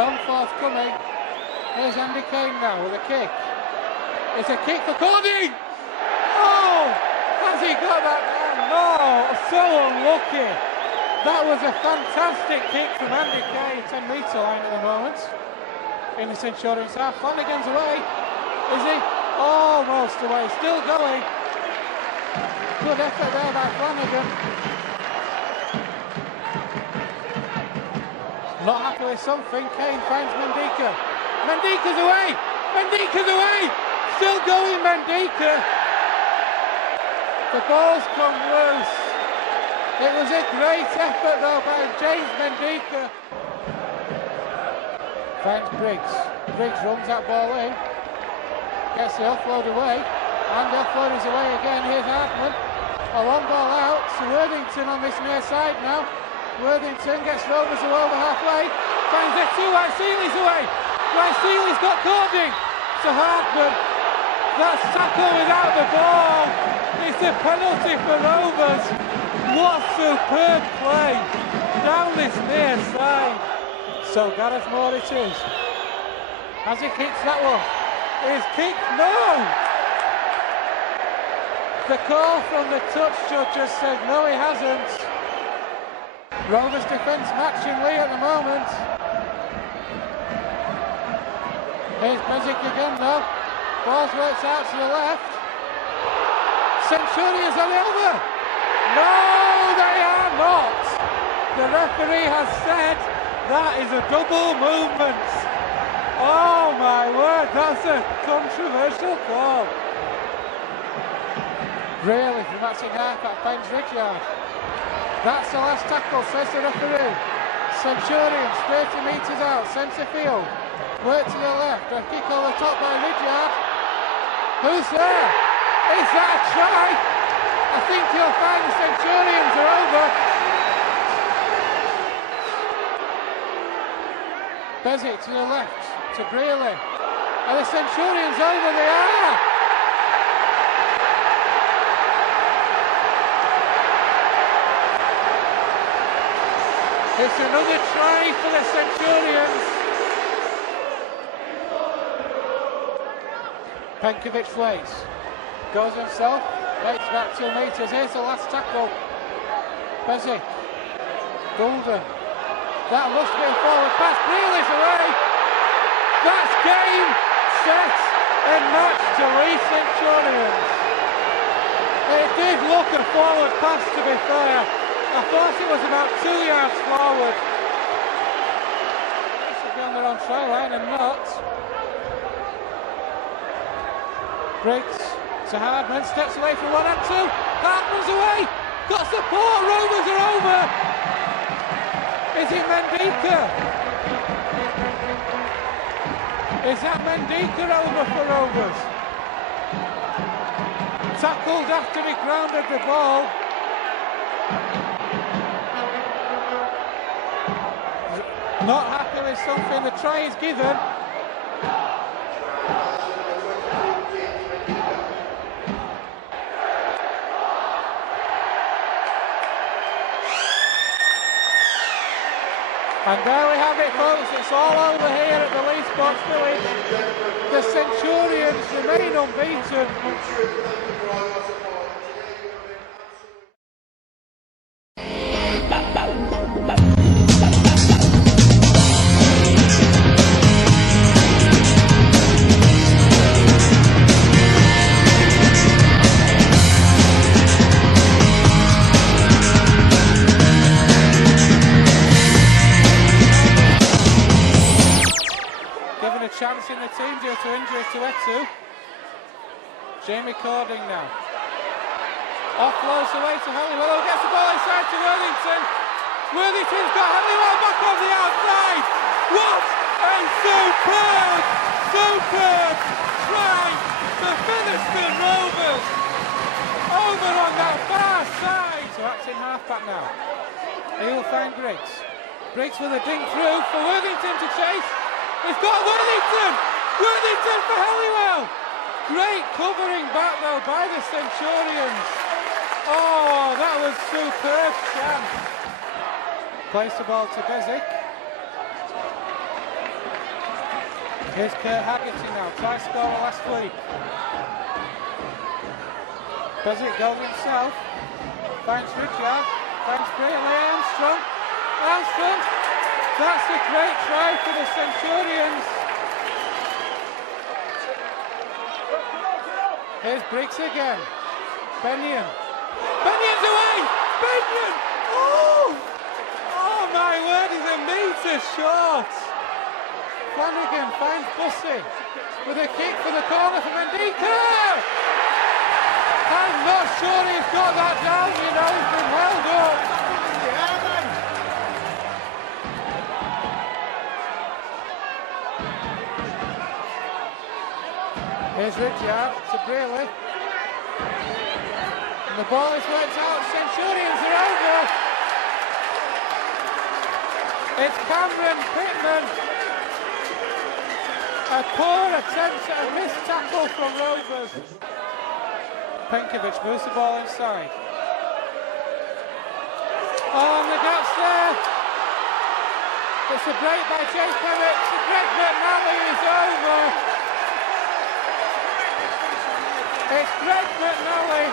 Run forthcoming. Here's Andy Kane now with a kick. It's a kick for Cording! Oh! Has he got that down? No! So unlucky. That was a fantastic kick from Andy Kane, 10-metre line at the moment. In the Centurions half. Flanagan's away. Is he? Almost away. Still going. Good effort there by Flanagan. Not happy with something. Kane finds Mendika. Mendika's away. Mendika's away. Still going, Mendika. The ball's come loose. It was a great effort though by James Mendika. Finds Briggs. Briggs runs that ball in. Gets the offload away. And the offload is away again. Here's Hardman. A long ball out to Worthington on this near side now. Worthington gets Rovers over halfway. Finds it too. White Seeley's away. White Seeley's got Cording to Hardman. That's tackle without the ball. It's a penalty for Rovers. What superb play down this near side. So Gareth Moore it is. Has he kicked that one? He's kicked, no! The call from the touch judge just said no, he hasn't. Rovers defence matching Lee at the moment. Here's Bezic again though. Ball's works out to the left. Centurions are over. No, they are not. The referee has said that is a double movement. Oh my word, that's a controversial call. Really, from that half-back finds Richard. That's the last tackle, says the referee. Centurions 30 metres out, centre field. Work to the left, a kick over the top by Richard. Who's there? Is that a try? I think you'll find the Centurions are over. Bezic to the left, to Brearley. Are the Centurions over? They are! It's another try for the Centurions. Penkovic waits. Goes himself. Waits back 2 metres. Here's the last tackle. Bezic. Goulden. That must be a forward pass. Brearley's away. That's game, set and match to Lee Centurions. It did look a forward pass, to be fair. I thought it was about 2 yards forward. They should be on their own try line and not. Briggs to Hardman, steps away from 1 and 2. Hardman's away. Got support. Rovers are over. Is it Mendika? Is that Mendika over for Rovers? Tackled after he grounded the ball. Not happy with something, the try is given. And there we have it, folks, it's all over here at the Lee Sports Village. The Centurions remain unbeaten. Chance in the team due to injury to Etu. Jamie Cording now. Offloads away to Halliwell, who gets the ball inside to Worthington. Worthington's got Halliwell back on the outside. What a superb try for Featherstone Rovers. Over on that far side. So that's in half-back now. He will find Briggs. Briggs with a dink through for Worthington to chase. He's got Worthington! Worthington for Halliwell! Great covering back though by the Centurions. Oh, that was superb chance. Plays the ball to Bezic. Here's Kurt Haggerty now, try scorer last week. Bezic goes himself. Finds Richard. Finds Brearley. Armstrong. That's a great try for the Centurions. Here's Briggs again. Benyon. Benyon's away! Benyon! Oh my word, he's a metre short. Flanagan finds Bussey with a kick for the corner for Mendika. I'm not sure he's got that down, you know, he's been held up. Here's Richard to Brearley. And the ball is worked out. Centurions are over. It's Cameron Pittman. A poor attempt at a missed tackle from Rovers. Penkovic moves the ball inside. Oh, and the gap's there. It's a break by Jay Clement. Greg McNally is over. It's Greg McNally.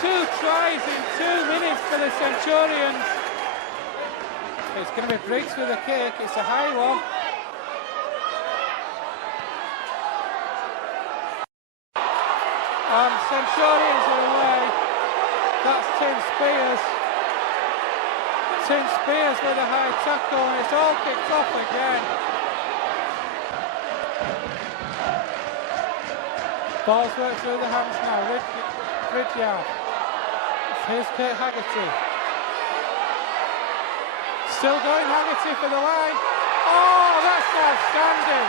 2 tries in 2 minutes for the Centurions. It's going to be Briggs with a kick. It's a high one. And Centurions are away. That's Tim Spears. Tim Spears with a high tackle, and it's all kicked off again. Ball's worked through the hands now. Ridyard. Here's Kurt Haggerty. Still going Haggerty for the line. Oh, that's outstanding.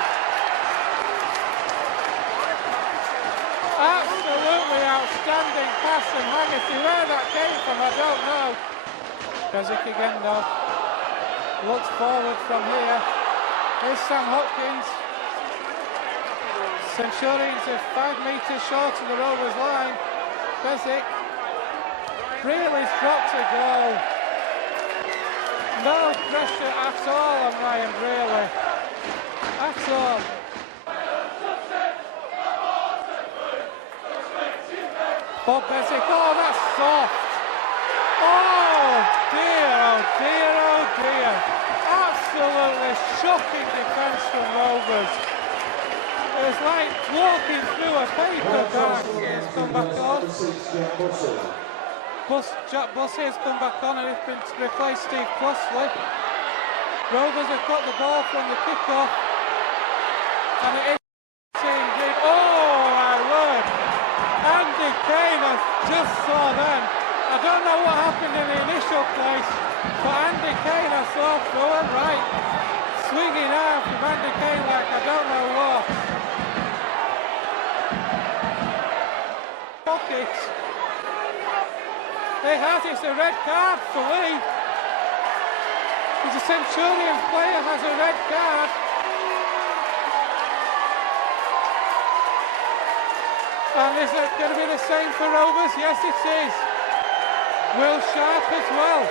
Absolutely outstanding pass from Haggerty. Where that came from, I don't know. Bezic again though. Looks forward from here. Here's Sam Hopkins. Centurions are 5 metres short of the Rovers line. Bezic. Brealey's dropped a goal. No pressure at all on Ryan Brealey. At all. Bob Bezic, oh that's soft. Oh dear, oh dear, oh dear. Absolutely shocking defence from Rovers. It's like walking through a paper bag. It's come back on. Jack Bussey has come back on and it's been replaced Steve Crossley. Rovers have got the ball from the kick-off. And it is indeed. Oh my word! Andy Kane, I just saw then. I don't know what happened in the initial place, but Andy Kane I saw through and right. Swinging out from Andy Kane like I don't know what. Pocket. He has, it's a red card for Lee. The Centurions player has a red card. And is it going to be the same for Rovers? Yes it is. Will Sharp as well.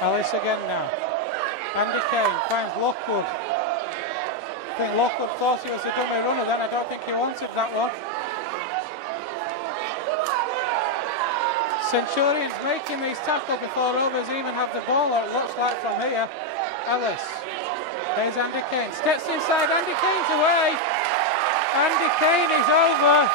Ellis again now. Andy Kane finds Lockwood. I think Lockwood thought he was a dummy runner then. I don't think he wanted that one. Centurions making these tackles before Rovers even have the ball, or it looks like from here. Ellis. There's Andy Kane. Steps inside. Andy Kane's away. Andy Kane is over.